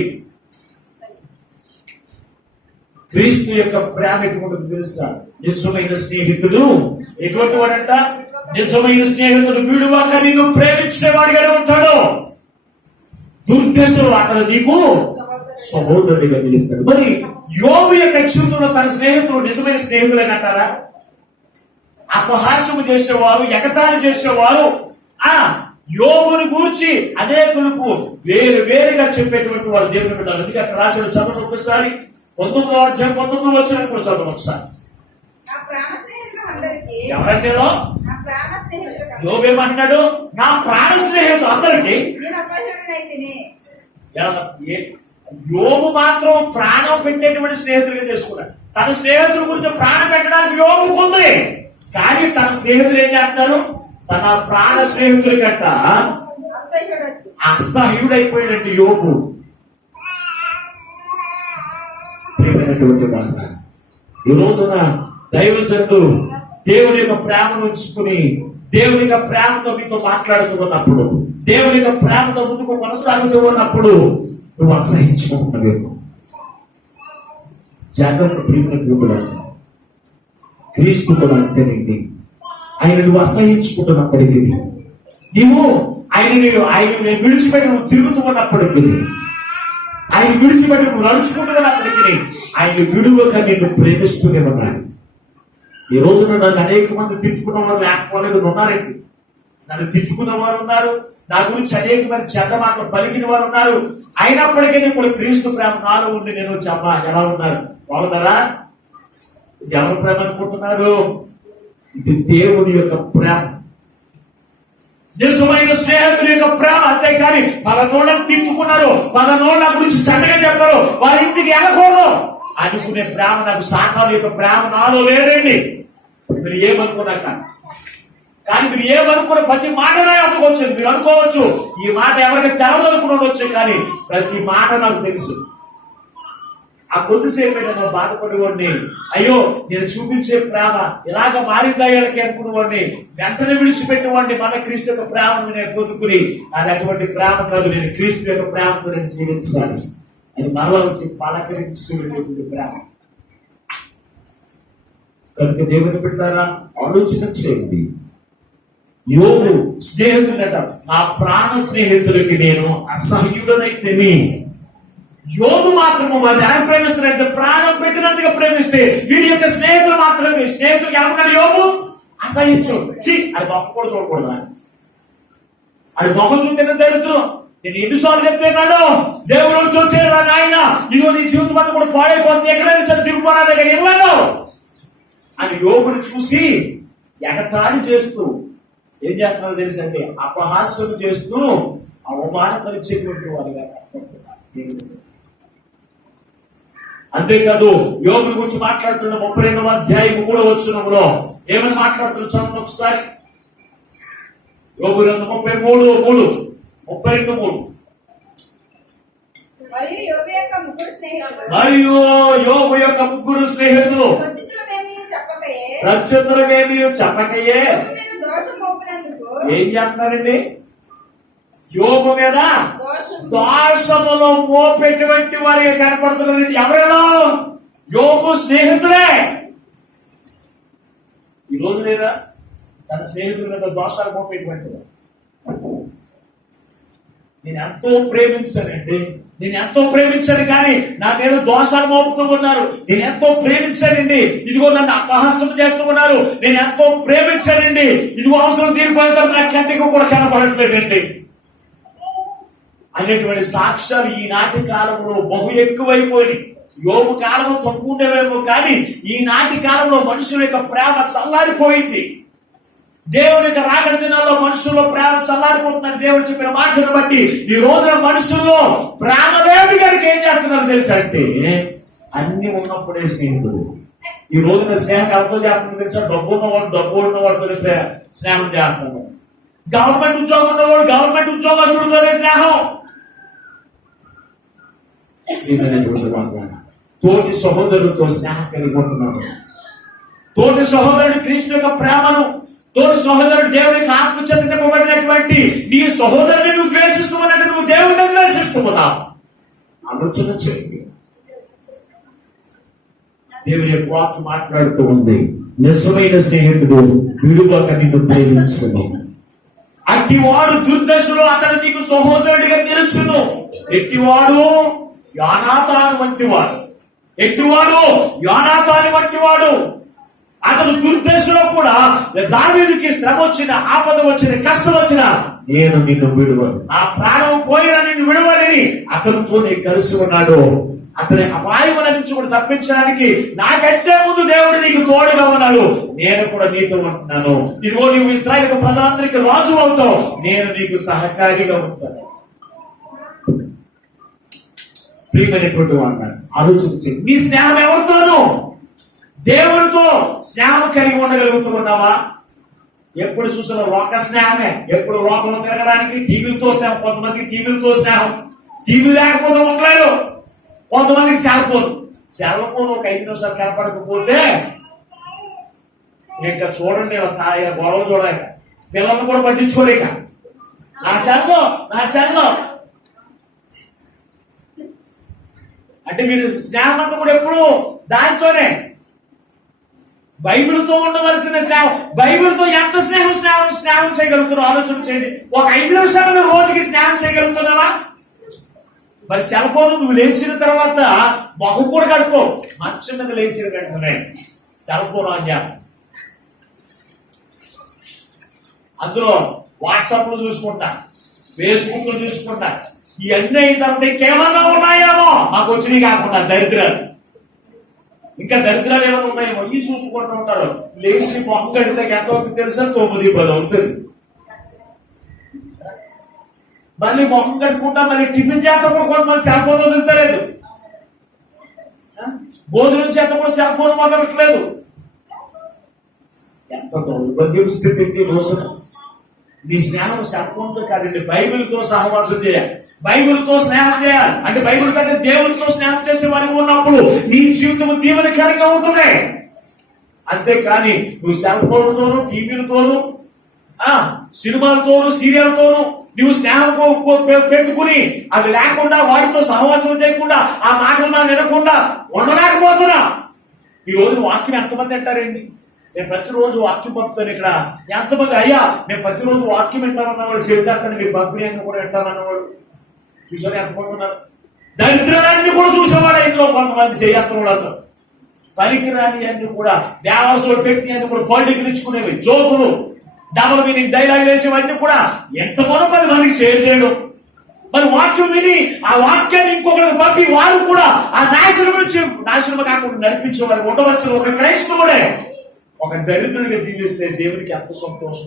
క్రీస్తు యొక్క ప్రేమ ఎటువంటి తెలుసా? నిజమైన స్నేహితుడు ఎటువంటి వాడంట? నిజమైన స్నేహితుడు వీడువాక నీకు ప్రేమించేవాడిగానే ఉంటాడు. దుర్దశలు అతను నీకు సహోదరుడిగా పిలుస్తాడు. మరి యోబు యొక్క జీవితంలో తన స్నేహితులు నిజమైన స్నేహితులని అంటారా? అపహాస్యము చేసేవారు, ఎగతాళి చేసేవారు యోబుని గూర్చి అనేకులకు వేరు వేరుగా చెప్పేటువంటి వారు దేవుని బిడ్డలు. అందుకే అక్కడ రాసిన చదువు ఒకసారి 19వ అధ్యాయం 19వ వచనం కూడా చదువు ఒకసారి. ఎవరంటే యోబు ఏమంటున్నాడు? నా ప్రాణ స్నేహితులు అందరికీ. యోబు మాత్రం ప్రాణం పెట్టేటువంటి స్నేహితులుగా చేసుకున్నాడు. తన స్నేహితుల గురించి ప్రాణం పెట్టడానికి యోబుకు ఉంది. కానీ తన స్నేహితులు ఏం చేస్తున్నారు? తన ప్రాణ స్నేహితుల కంట అసహ్యుడైపోయాడండి యోబు. ఈ రోజున దైవజనుడు దేవుని యొక్క ప్రేమను ఉంచుకుని దేవుని యొక్క ప్రేమతో మీతో మాట్లాడుతూ ఉన్నప్పుడు, దేవుని యొక్క ప్రేమతో ముందుకు కొనసాగుతూ ఉన్నప్పుడు నువ్వు అసహించుకుంటున్నావేమో. జాగ్రత్త ప్రియమైన కూడా, క్రీస్తు కూడా అంతేనండి. ఆయన నువ్వు అసహించుకుంటున్నప్పటికీ, నీవు ఆయన విడిచిపెట్టి నువ్వు తిరుగుతూ ఉన్నప్పటికీ, ఆయన విడిచిపెట్టి నువ్వు నడుచుకుంటున్నప్పటికీ, ఆయన విడువక నిన్ను ప్రేమిస్తూనే ఉన్నాడు. ఈ రోజున నన్ను అనేక మంది తిట్టుకున్న వారు లేకపోలేదు ఉన్నారండి. నన్ను తిట్టుకున్న వారు ఉన్నారు, నా గురించి అనేక మంది చెడ్డ మాటలు పలికిన వారు ఉన్నారు. అయినప్పటికీ ఇప్పుడు క్రీస్తు ప్రేమ నాలో ఉండి నేను చెప్పా ఎలా ఉన్నారు బాగున్నారా? ఇది ఎవరి ప్రేమ అనుకుంటున్నారు? ఇది దేవుని యొక్క ప్రేమ, నిజమైన స్నేహితుల యొక్క ప్రేమ. అంతేకాని వాళ్ళ నోళ్ళని తిట్టుకున్నారు, వాళ్ళ నోళ్ళ గురించి చెడ్డగా చెప్పారు, వాళ్ళ ఇంటికి వెళ్ళకూడదు అనుకునే ప్రేమ నాకు, సాతాను యొక్క ప్రేమ నాలో లేదండి. మీరు ఏమనుకున్నాక, కానీ మీరు ఏమనుకున్న ప్రతి మాట నాకు అందుకొచ్చింది. మీరు అనుకోవచ్చు ఈ మాట ఎవరికి తెలవదనుకున్నావచ్చు, కానీ ప్రతి మాట నాకు తెలుసు. ఆ కొద్దిసేపు నేను బాధపడేవాడిని, అయ్యో నేను చూపించే ప్రేమ ఇలాగ మారిందా వీళ్ళకి అనుకునేవాడిని, వెంటనే విడిచిపెట్టేవాడిని. మన క్రీస్తు యొక్క ప్రేమను నేను పొందుకుని, అది అటువంటి ప్రేమ కాదు, నేను క్రీస్తు యొక్క ప్రేమతో నేను జీవించాలి అని మరలా వచ్చి పలకరించేటువంటి ప్రేమ. కనుక దేవుని బిడ్డారా, ఆలోచన చేయండి. యోబు స్నేహితులట, నా ప్రాణ స్నేహితులకి నేను అసహ్యుడనైతేనే. యోబు మాత్రము వారిని ఎలా ప్రేమిస్తారంటే ప్రాణం పెట్టినందుగా ప్రేమిస్తే, వీరి యొక్క స్నేహితులు మాత్రమే. స్నేహితులు ఏమన్నారు? యోబు అసహించు, అది మొక్క కూడా చూడకూడదు, అది మొక్క చూపిన దరిద్రం. నేను ఎన్నిసార్లు చెప్తున్నాడు, దేవుడు చూసేదా నాయన, ఇదిగో నీ జీవితం అంతా కూడా పాడైపోతుంది, ఎక్కడైనా సరే దిగుపోరాలి ఇవ్వలేదు అని యోబుని చూసి ఎగతాళి చేస్తూ ఏం చేస్తున్నారో తెలుసండి, అపహాస్యం చేస్తూ అవమానపరిచేటువంటి వారిగా. అంతేకాదు యోబుని గురించి మాట్లాడుతున్న 32వ అధ్యాయం 3వ వచనంలో ఏమని మాట్లాడుతున్నారు చదువు ఒకసారి. యోబు గ్రంథం 33:3. మరియు యోబు యొక్క ముగ్గురు స్నేహితులు ప్రత్యుత్తరమేమీ చెప్పకయే ఏం చేస్తున్నారండి? యోబు మీద దోషములో మోపేటువంటి వారిగా కనపడుతున్నది. ఎవరైనా యోబు స్నేహితులే. ఈ రోజు లేదా తన స్నేహితుల మీద దోషాలు మోపేటువంటి, నేను ఎంతో ప్రేమించానండి, నేను ఎంతో ప్రేమించాను, కానీ నా మీద దోషాలు మోపుతూ ఉన్నారు. నేను ఎంతో ప్రేమించానండి, ఇదిగో నన్ను అపహాస్యం చేస్తూ ఉన్నారు. నేను ఎంతో ప్రేమించానండి, ఇదిగో అవసరం తీరిపోయిన నా కంటికి కూడా కనపడట్లేదండి అనేటువంటి సాక్ష్యాలు ఈనాటి కాలంలో బహు ఎక్కువైపోయి. యోబు కాలంలో తక్కువ ఉండేవేమో, కానీ ఈనాటి కాలంలో మనుషుల యొక్క ప్రేమ చల్లారిపోయింది. దేవుని యొక్క రాకడ దినాల్లో మనుషుల్లో ప్రేమ చల్లారిపోతుందని దేవుడు చెప్పిన మాటను బట్టి ఈ రోజున మనుషుల్లో ప్రేమ లేని గారికి ఏం చేస్తున్నారు తెలుసా అంటే, అన్ని ఉన్నప్పుడే స్నేహితుడు. ఈ రోజున స్నేహం ఎవరితో చేస్తున్నారు తెలుసా? డబ్బు ఉన్నవాడు స్నేహం చేస్తున్నాడు. గవర్నమెంట్ ఉద్యోగం ఉన్నవాడు గవర్నమెంట్ ఉద్యోగస్తుడితోనే స్నేహం. తోటి సహోదరులతో స్నేహం కలిగి ఉంటున్నాడు. తోటి సహోదరుడు క్రీస్తు యొక్క ప్రేమను, తోటి సహోదరుడు దేవునికి ఆత్మచేత నింపబడినటువంటి నీ సహోదరుని నువ్వు ద్వేషిస్తున్నావు, నువ్వు దేవుడిని ద్వేషిస్తున్నావు. ఆలోచన చేయండి. దేవుని యొక్క వాక్కు మాట్లాడుతూ ఉంది, నిజమైన స్నేహితుడు విడువక నిన్ను ప్రేమించును, అట్టివాడు దుర్దశలో అతను నీకు సహోదరుడిగా నిలుచును. ఎట్టివాడు యోనాతాను వంటివాడు, ఎట్టివాడు యోనాతాను వంటివాడు. అతను దుర్దశలో కూడా దావీదుకి శ్రమ వచ్చిన, ఆపద వచ్చిన, కష్టం వచ్చిన, నేను నిన్ను విడువను, నా ప్రాణం పోయినా నిన్ను విడువనని అతనితోనే కలిసి ఉన్నాడు. అతని అపాయముల నుంచి కూడా తప్పించడానికి నాకంటే ముందు దేవుడు నీకు తోడుగా ఉన్నాడు. నేను కూడా నీతో ఉంటున్నాను. ఇదిగో నువ్వు ఇశ్రాయేలు ప్రజలందరికీ రాజు అవుతావు, నేను నీకు సహకారిగా ఉంటాను. ప్రియమైనటువంటి వారు ఆలోచించి, నీ స్నేహం ఎవరితోనూ? దేవుడితో స్నేహం కలిగి ఉండగలుగుతూ ఉన్నావా? ఎప్పుడు చూసినా లోక స్నేహమే, ఎప్పుడు లోకంలో తిరగడానికి టీవీలతో స్నేహం. కొంతమందికి టీవీలతో స్నేహం, టీవీ లేకపోతే ఉండలేదు. కొంతమందికి సెల్ ఫోన్ ఒక 5 నిమిషాలు కనపడకపోతే ఇంకా చూడండి గొడవ చూడలేక, పిల్లలను కూడా పట్టించుకోలేక, నా సెల్లో అంటే మీరు స్నేహం అంతా కూడా ఎప్పుడు దానితోనే, బైబిల్తో ఉండవలసిన స్నేహం. బైబిల్తో ఎంత స్నేహం చేయగలుగుతున్నావు ఆలోచన చేయండి. ఒక 5 నిమిషాలు రోజుకి స్నేహం చేయగలుగుతున్నావా? మరి సెల్ ఫోన్ నువ్వు లేచిన తర్వాత మొహం కూడా కడుక్కో, మంచం మీద లేచిన వెంటనే సెల్ ఫోన్ ఆన్ చేయాలి. అందులో వాట్సాప్ లో చూసుకుంటా, ఫేస్బుక్ లో చూసుకుంటా, ఇవన్నీ అయిన తర్వాత ఇంకేమన్నా ఉన్నాయేమో మాకు వచ్చినవి కాకుండా దరిద్రాలు, ఇంకా దరిద్రాలు ఏమైనా ఉన్నాయేమో ఈ చూసుకుంటూ ఉంటారు. లేచి మొహం కడితే ఎంత అవుతుంది తెలుసా? 9-10 అవుతుంది. మళ్ళీ మొహం కట్టుకుంటా మళ్ళీ టిఫిన్ చేత కూడా కొంతమంది సెల్ ఫోన్ వదులుతలేదు, భోజనం చేత కూడా సెల్ ఫోన్ వదలట్లేదు. ఎంత దౌర్భాగ్యం స్థితి ఈ రోజున. నీ స్నేహం సెల్ ఫోన్తో కాదండి, బైబిల్తో సహవాసం చేయాలి, బైబిల్తో స్నేహం చేయాలి. అంటే బైబిల్ కంటే దేవుడితో స్నేహం చేసే వారికి ఉన్నప్పుడు నీ జీవితం దీవెనకరంగా ఉంటుంది. అంతేకాని నువ్వు సెల్ ఫోన్తోను, టీవీలతోను, సినిమాలతోను, సీరియల్తోను నువ్వు స్నేహం పెట్టుకుని అది లేకుండా వాటితో సహవాసం చేయకుండా ఆ మాటలు మనం వినకుండా ఉండలేకపోతున్నా. ఈ రోజు వాక్యం ఎంతమంది అంటారండి? నేను ప్రతిరోజు వాక్యం పంపుతాను. ఇక్కడ ఎంతమంది అయ్యా మేము ప్రతిరోజు వాక్యం వింటామన్న వాళ్ళు చేద్దాకని మీరు పంపిణీ కూడా వింటామన్న వాళ్ళు చూసారు ఎంతమంది ఉన్నారు? దరిద్రాన్ని కూడా చూసేవాడు ఇంట్లో కొంతమంది చేయత్తున్నారు. పనికిరాని అన్ని కూడా దేవాసులు పెట్టి అన్ని కూడా పాలిటికల్ ఇచ్చుకునేవి, జోకులు, డబల్ మీనింగ్ డైలాగ్ వేసేవన్నీ కూడా ఎంతమంది 10 మందికి షేర్ చేయడం. మరి వాక్యం విని ఆ వాక్యాన్ని ఇంకొకరికి పంపి వారు కూడా ఆ నాశనం నుంచి నాశనం కాకుండా నడిపించేవారు ఉండవలసిన ఒక క్రైస్తవుడే ఒక దరిద్రుడిగా జీవిస్తే దేవునికి ఎంత సంతోషం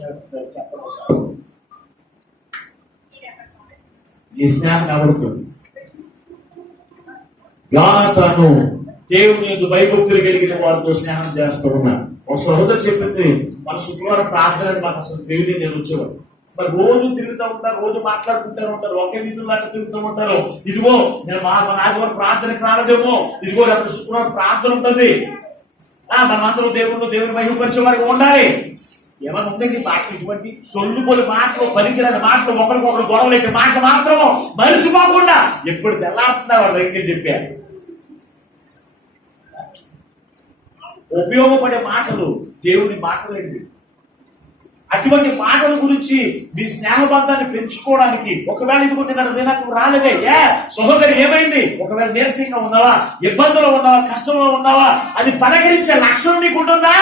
చెప్పడం. ఈ స్నేహం ఎవరుతుంది? యోనాతాను దేవుని యందు భయభక్తులు కలిగిన వారితో స్నేహం చేస్తూ ఉన్నాను. ఒక సహోదరు చెప్పింది, మన శుక్రవారం ప్రార్థన మాకు అసలు తెలియదు, నేను వచ్చేవాడు. మరి రోజు తిరుగుతూ ఉంటారు, రోజు మాట్లాడుకుంటూ ఉంటారు, ఒకే నిధులాగా తిరుగుతూ ఉంటారు. ఇదిగో నేను మన ఆదివారం ప్రార్థనకు రాలేదేమో, ఇదిగో రేపు శుక్రవారం ప్రార్థన ఉంటుంది, మనమందరం దేవుని మహిమపరిచే వారికి ఉండాలి. ఏమన్నా ఉందండి మాటలు? ఇటువంటి సొల్లుపోలి మాటలు, పనికిరాని మాటలు, ఒకరికొకరు గొడవలేక మాటలు మాత్రము మరిచిపోకుండా ఎప్పుడు తెల్లారుతున్నా వాళ్ళ దగ్గర చెప్పారు. ఉపయోగపడే మాటలు దేవుని మాటలండి. అటువంటి మాటల గురించి మీ స్నేహబంధాన్ని పెంచుకోవడానికి ఒకవేళ ఇదిగో నాకు రాలేదే, సహోదరి ఏమైంది, ఒకవేళ నీరసంగా ఉన్నావా, ఇబ్బందులు ఉన్నావా, కష్టంలో ఉన్నావా అని పలకరించే లక్షణం నీకు ఉంటుందా?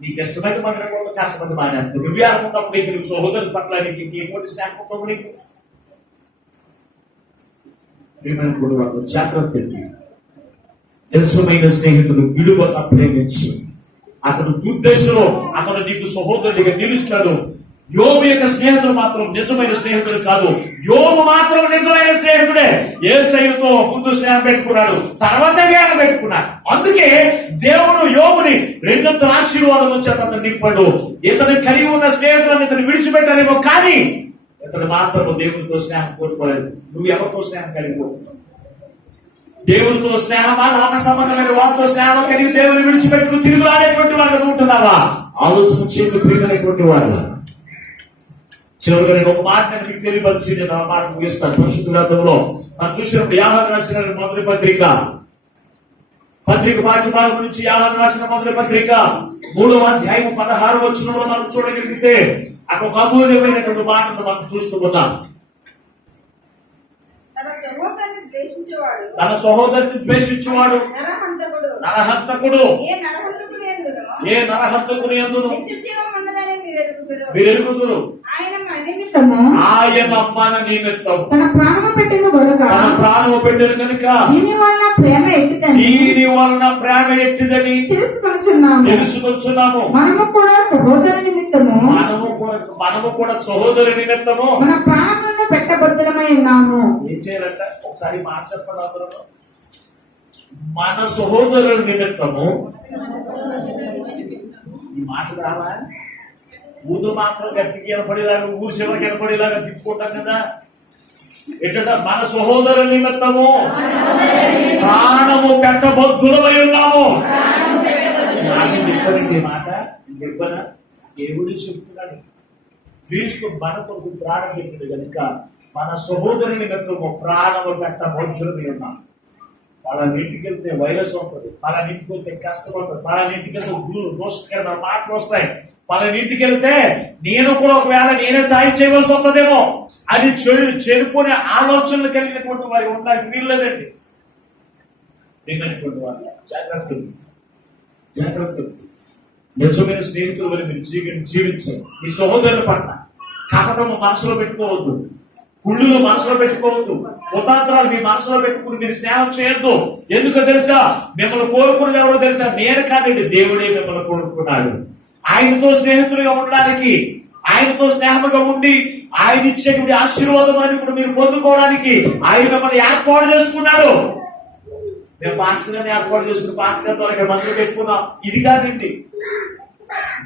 నీకు ఇష్టమైన మంది కష్టపడి మానేస్తుంది. నువ్వే అనుకున్నప్పుడు నీకు సహోదరు పట్ల నీకు ఎటువంటి స్నేహం ఉంటావు? నీకు జాగ్రత్త. తెలుసమైన స్నేహితుడు విలువక ప్రేమించు. అతడు దుర్దశలో అతడు నీకు సహోదరుడిగా నిలుస్తాడు. యోబు యొక్క స్నేహితుడు మాత్రం నిజమైన స్నేహితుడు కాదు. యోబు మాత్రం నిజమైన స్నేహితుడే. యేసయ్యతో ముందు స్నేహం పెట్టుకున్నాడు, తర్వాత జ్ఞానం పెట్టుకున్నాడు. అందుకే దేవుడు యోబుని 2 ఆశీర్వాదం వచ్చి అతను నింపాడు. ఇతను కలిగి ఉన్న స్నేహితులను ఇతను విడిచిపెట్టాలేమో కానీ ఇతను మాత్రం దేవుడితో స్నేహం కోరుకోలేదు. నువ్వు ఎవరితో స్నేహం కలిగిపోతున్నావు? దేవుడితో స్నేహమా, లోక సంబంధమైన వారితో స్నేహం కలిగి దేవుని విడిచిపెట్టుకుని తిరుగులాడేటువంటి వారు ఉంటున్నావా? ఆలోచన చేయకు ప్రియమైనటువంటి వారు. చివరిగా నేను ఒక మాట మీకు తెలియపరిచి నేను ఆ మాట ముగిస్తాను. పరిశుద్ధ గ్రంథంలో మనం చూసినప్పుడు యోహాను రాసిన మొదటి పత్రిక పాఠ్యభాగం గురించి యోహాను రాసిన మొదటి పత్రిక 3వ అధ్యాయం 16వ వచనంలో మనం చూడగలిగితే అక్కడ ఒక అమూల్యమైనటువంటి మాటను మనం చూస్తూ ఉన్నాం. తన సహోదరుని ద్వేషించేవాడు నరహంతకుడు. ఏ నరహంతకుని యందును మీరు ఎరుగుదురు. ఆయన మన నిమిత్తము తన ప్రాణము పెట్టెను కనుక దీని వలన ప్రేమ ఎట్టిదని తెలుసుకొచ్చున్నాము. మనము కూడా సహోదరు నిమిత్తము మన ప్రాణములను పెట్టబద్ధమై ఉన్నాము. ఏం చేయాలంట? ఒకసారి మాట చెప్పండి అందరూ. మన సహోదరుల నిమిత్తము. ఈ మాట రావా? ఊదు మాత్రం గట్టికి కనపడేలాగా, ఊరు చివరికి కనపడేలాగా తిప్పుకుంటాం కదా. ఏంటంటే మన సహోదరుల నిమిత్తము ప్రాణము పెట్టబద్ధులమై ఉన్నాము. చెప్పనండి మాట, చెప్పనా? దేవుడు చెప్తున్నాడు. క్రీస్తు మన కొరకు ప్రాణం పెట్టింది కనుక మన సహోదరుని నిమిత్తము ప్రాణము పెట్టబద్ధులమై ఉన్నాము. పలానింటికి వెళ్తే వైరస్ ఉంటుంది, పలానింటికి వెళ్తే కష్టం ఉంటుంది, పలానింటికి వెళ్తే దోషకరమైన మాటలు వస్తాయి, పలానింటికి వెళ్తే నేను కూడా ఒకవేళ నేనే సాయం చేయవలసి వస్తుందేమో అని చెడిపోయిన ఆలోచనలు కలిగినటువంటి వారికి ఉండడానికి వీల్లేదండి. లేనటువంటి వాళ్ళ జాగ్రత్తలు నిజమైన స్నేహితుల వల్ల మీరు జీవించండి. మీ సహోదరుల పట్ల కపటము మనసులో పెట్టుకోవద్దు, కుళ్ళును మనసులో పెట్టుకోవద్దు, ఉతాంతరాలు మీ మనసులో పెట్టుకుని మీరు స్నేహం చేయొద్దు. ఎందుకో తెలుసా? మిమ్మల్ని కోరుకున్నది ఎవరో తెలుసా? నేను కాదండి, దేవుడే మిమ్మల్ని కోరుకున్నాడు. ఆయనతో స్నేహితులుగా ఉండడానికి, ఆయనతో స్నేహంగా ఉండి ఆయన ఇచ్చేటువంటి ఆశీర్వాదం అని కూడా మీరు పొందుకోవడానికి ఆయన మిమ్మల్ని ఏర్పాటు చేసుకున్నాడు. మేము పాస్టర్ గారిని ఏర్పాటు చేసుకుని పాస్టర్ గారితో ఇక్కడ మందులు పెట్టుకున్నాం, ఇది కాదండి.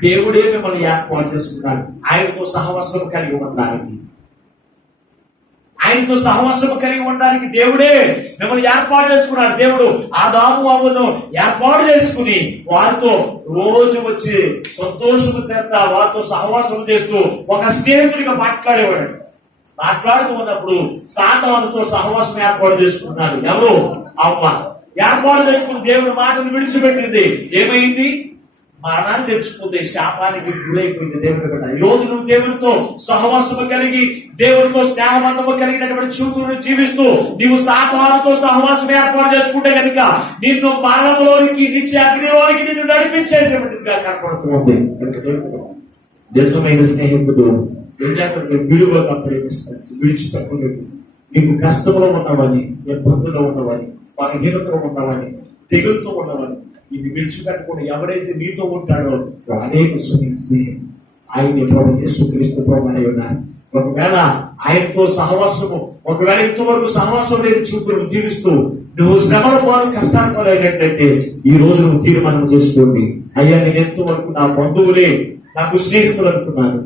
దేవుడే మిమ్మల్ని ఏర్పాటు చేసుకున్నాడు ఆయనతో సహవాసం కలిగి ఉండడానికి. ఆయనతో సహవాసం కలిగి ఉండడానికి దేవుడే మిమ్మల్ని ఏర్పాటు చేసుకున్నాడు. దేవుడు ఆదాము అవ్వను ఏర్పాటు చేసుకుని వారితో రోజు వచ్చి సంతోషం చేత వారితో సహవాసం చేస్తూ ఒక స్నేహితుడిగా మాట్లాడేవాడు. మాట్లాడుతూ ఉన్నప్పుడు సాతానుతో సహవాసం ఏర్పాటు చేసుకున్నాడు. ఎవరు? అవ్వ ఏర్పాటు చేసుకుని దేవుడి మాటను విడిచిపెట్టింది. ఏమైంది? మరణాన్ని తెచ్చుకుంది, శాపానికి గురైపోయింది. దేవుడి బిడ్డ, ఈ రోజు నువ్వు దేవుడితో సహవాసము కలిగి దేవుడితో స్నేహబంధము కలిగినటువంటి చూతులను జీవిస్తూ నీవు సాతానుతో సహవాసం ఏర్పాటు చేసుకుంటే కనుక నిన్ను మరణంలోనికి, నిత్య అగ్నిలోనికి నిన్ను నడిపించేటువంటిదిగా కనపడుతుంది. నిజమైన స్నేహితుడు ఏం చేస్తాడు? విలువగా ప్రేమిస్తాడు, విడిచిపెట్టలేదు. నీకు కష్టంలో ఉన్నవని, ఇబ్బందులో ఉన్నవని, బలహీనతలో ఉన్నవని, తెగులతో ఉన్నవని ఇవి విడిచిపెట్టకుండా ఎవరైతే నీతో ఉంటాడో అనేక స్నేహం ఆయన ప్రభు యేసుక్రీస్తు ప్రభు అని ఉన్నారు. ఒకవేళ ఆయనతో సహవాసము, ఒకవేళ ఇంతవరకు సహవాసం లేని చూపును జీవిస్తూ నువ్వు శ్రమల పాలు కష్టాలు పాలైనట్లయితే ఈ రోజు నువ్వు తీర్మానం చేసుకోండి. అయ్యా, నేను ఎంతవరకు నా బంధువులే నాకు స్నేహితులు అనుకున్నాను,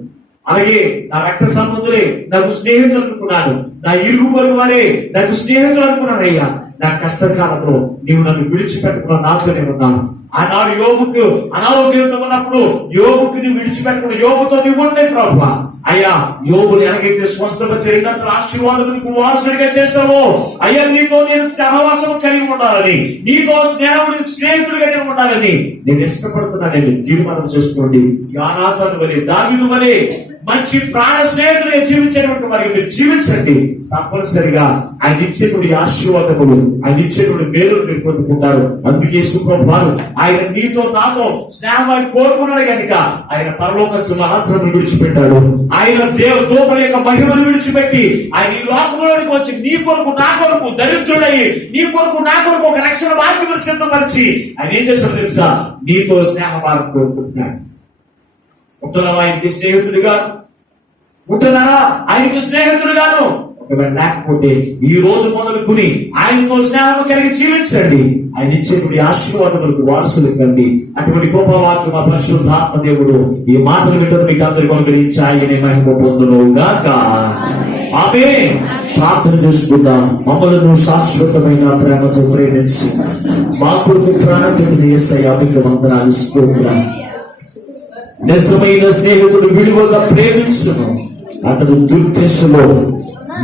అలాగే నా రక్త సంబంధులే నాకు స్నేహితులు అనుకున్నాను, నా ఇరుగు పొరుగు వారే నాకు స్నేహితులు అనుకున్నాను. అయ్యా, నా కష్టకాలంలో నీవు నన్ను విడిచిపెట్టుకున్నా నాతోనే ఉన్నాను. ఆనాడు యోబుకు అనారోగ్యంతో ఉన్నప్పుడు యోబుకు నువ్వు విడిచిపెట్టకుండా యోబుతో నువ్వు ఉండే ప్రభువా. అయ్యా, యోబుని ఎలాగైతే స్వస్థత జరిగినంత ఆశీర్వాదం నీకు వారసుడిగా చేస్తావో అయ్యా, నీతో నేను సహవాసం కలిగి ఉండాలని, నీతో స్నేహితుడిగా నేను ఉండాలని నేను ఇష్టపడుతున్నానండి. తీర్మానం చేసుకోండి. యోనాతాను వలె, దావీదు వలె మంచి ప్రాణ స్నేహితులుగా జీవించేటువంటి వారికి మీరు జీవించండి. తప్పనిసరిగా ఆయన ఇచ్చేటువంటి ఆశీర్వాదములు, ఆయన ఇచ్చేటువంటి మేలులు మీరు పొందుకుంటారు. అందుకే సుప్రభాలు ఆయన నీతో నాతో స్నేహాన్ని కోరుకున్నాడు కనుక ఆయన పరలోక సింహాసనం విడిచిపెట్టాడు. ఆయన దూతల యొక్క మహిమను విడిచిపెట్టి ఆయన ఈ లోకంలోనికి వచ్చి నీ కొరకు నా కొరకు దరిద్రుడై నీ కొరకు నా కొరకు ఒక రక్షణ మార్గం సిద్ధపరిచి ఆయన ఏం చేశాడు తెలుసా? నీతో స్నేహ మార్గం కోరుకుంటున్నాడు. ఉంటున్నావా ఆయనకి స్నేహితుడిగా? ఉంటున్నారా ఆయనకు స్నేహితుడిగాను? ఒకవేళ లేకపోతే ఈ రోజు మొదలుకుని ఆయనతో స్నేహం కలిగి జీవించండి. ఆయన ఇచ్చేటువంటి ఆశీర్వాదములకు వారసులు కండి. అటువంటి గొప్ప వాక్యం మా పరిశుద్ధాత్మ దేవుడు ఈ మాటలు వింటూ మీకు అందరికీ అనుగ్రహించి ఆయన మహిమ పొందును గాక. ఆమేన్. ప్రార్థన చేసుకుందాం. మమ్మల్ని శాశ్వతమైన ప్రేమతో ప్రేమించి మా కొరకు ప్రాణం యేసయ్యా మీకు వందనాలు స్తోత్రం. నిజమైన స్నేహితుడు విలువగా ప్రేమించును, అతడు దుర్దశలో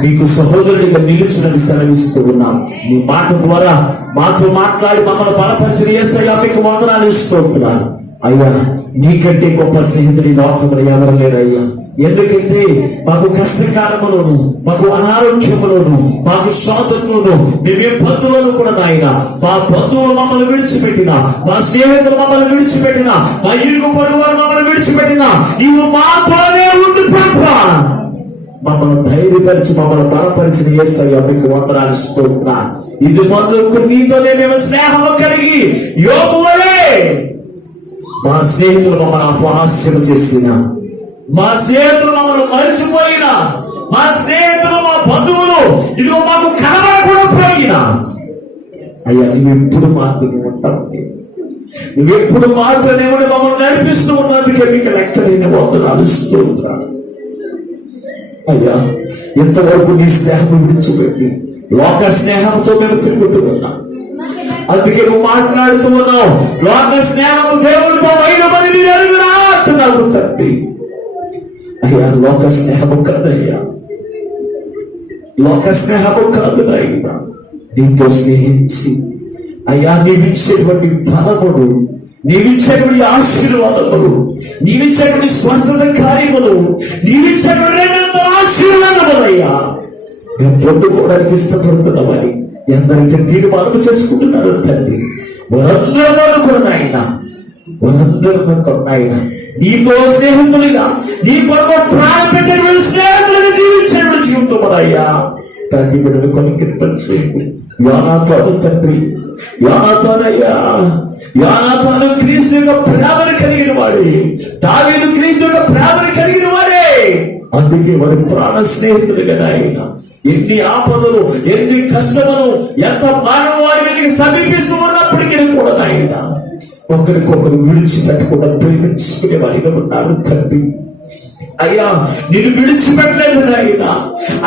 మీకు సహోదరుడిగా నిలుచునని సెలవిస్తూ ఉన్నాం. మీ మాట ద్వారా మాతో మాట్లాడి మమ్మల్ని బలపరిచిన యేసయ్యా మీకు వందనాలు స్తోత్రాలు. అయ్యా, నీకంటే గొప్ప స్నేహితుడి లోకంలో ఎవరు లేరయ్యా. ఎందుకంటే మాకు కష్టకాలములోను, మాకు అనారోగ్యములోను, మాకు శోధనలోను, మేమే బంధువులను కూడా నాయన, మా బంధువులు మమ్మల్ని విడిచిపెట్టిన, మా స్నేహితులు మమ్మల్ని విడిచిపెట్టిన, మా ఇరుగు పొరుగు వారు మమ్మల్ని విడిచిపెట్టిన నీవు మాతోనే ఉండి ప్రభువా మమ్మల్ని ధైర్యపరిచి మమ్మల్ని బలపరిచిన యేసయ్యా మీకు వందనాలు స్తోత్రాలు. ఇది మొదలుకు నీతోనే మేము స్నేహము కలిగి యోబు వలె మా స్నేహితులు మమ్మల్ని అపహాస్యం చేసిన, మా స్నేహితులు మమ్మల్ని మరిచిపోయిన, మా స్నేహితులు మా బంధువులు ఇదిగో మాకు కనబడకుండా పోయిన అయ్యా, నువ్వెప్పుడు మాత్రమే ఉంటావు, నువ్వెప్పుడు మాత్రమే మమ్మల్ని నడిపిస్తూ ఉన్నందుకే మీకు లెక్కలేని వందనాలు స్తోత్రాలు. అయ్యా, ఇంతవరకు నీ స్నేహం విడిచిపెట్టి లోక స్నేహంతో మేము తిరుగుతూ ఉన్నాం. అందుకే నువ్వు మాట్లాడుతూ ఉన్నావు, లోక స్నేహము దేవుడితో వైరమని మీరు ఎరుగురా అంటున్నావు తండ్రి. అయ్యా, లోక స్నేహము కాదయ్యా, లోక స్నేహము కాదు నాయనా. నీతో స్నేహించి అయ్యా నీవిచ్చేటువంటి ఫలములు, నీవిచ్చేటువంటి ఆశీర్వాదములు, నీవిచ్చేటువంటి స్వస్థత కార్యములు, నీవిచ్చేటువంటి రెండంతల ఆశీర్వాదములయ్యా మేము పొందుకోవడానికి ఇష్టపడుతున్నామని ఎందరైతే తీర్మానం చేసుకుంటున్నారు తండ్రి, వారందరూ కూడా నాయన, వారందరూ నాయన నీతో స్నేహితులుగా, నీ కొరకు ప్రాణం పెట్టిన స్నేహితులుగా జీవించేటువంటి జీవితం అయ్యా ప్రతి బిడ్డను కొనికింపచేయండి. యోనాతాను తండ్రి, యోనాతానయ్యా, యోనాతాను క్రీస్తు యొక్క ప్రేమను కలిగిన వాడే, దావీదు క్రీస్తు యొక్క ప్రేమను కలిగిన వాడే. అందుకే వారి ప్రాణ స్నేహితులుగా ఆయన ఎన్ని ఆపదలు, ఎన్ని కష్టములు, ఎంత మానవ వారి మీదకి సమీపిస్తూ ఉన్నప్పటికీ కూడా ఆయన ఒకరికొకరు విడిచిపెట్టకుండా ప్రేమించుకునే వారిగా ఉన్నారు తండ్రి. అయ్యా నేను విడిచిపెట్టలేదు నాయన.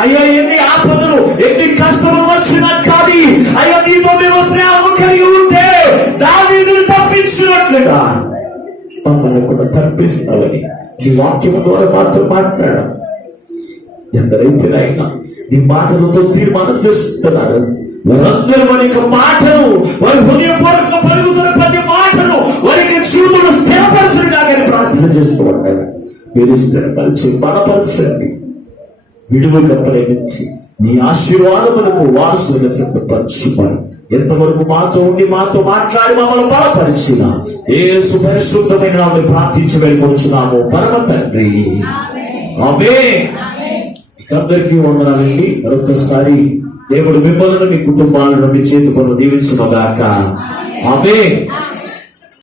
అయ్యా ఎన్ని ఆపదలు, ఎన్ని కష్టములు వచ్చినా కానీ అయ్యా నీతో మేము స్నేహం కలిగి ఉంటే దావీదును తప్పించినట్లుగా మమ్మల్ని కూడా తప్పిస్తావని నీ వాక్యము ద్వారా మాతో మాట్లాడా. ఎందరైతే నాయన నీ మాటలతో తీర్మానం చేసుకుంటున్నారు, వారందరూ వారి యొక్క మాటను, వారి హృదయపూర్వకంగా పలుకుతున్న ప్రతి మాటను వారికి జీవితంలో స్థిరపరచండి కానీ ప్రార్థన చేస్తూ ఉంటారు. మీరు స్థిరపరిచి బలపరచండి, విడువ కప్పలేనిచ్చి నీ ఆశీర్వాదములకు వారసులుగా సిద్ధపరచుమని ఎంతవరకు మాతో ఉండి మాతో మాట్లాడి మమ్మల్ని బలపరిచిన యేసు పరిశుద్ధమైన నామములో ప్రార్థించి వెళ్ళిపోతున్నాము పరమ తండ్రి, ఆమేన్. అందరికీ వందనాలండి. మరొకసారి దేవుడు మిమ్మల్ని, మీ కుటుంబాలను, మీ చేతి పనులు దీవించును గాక. ఆమేన్.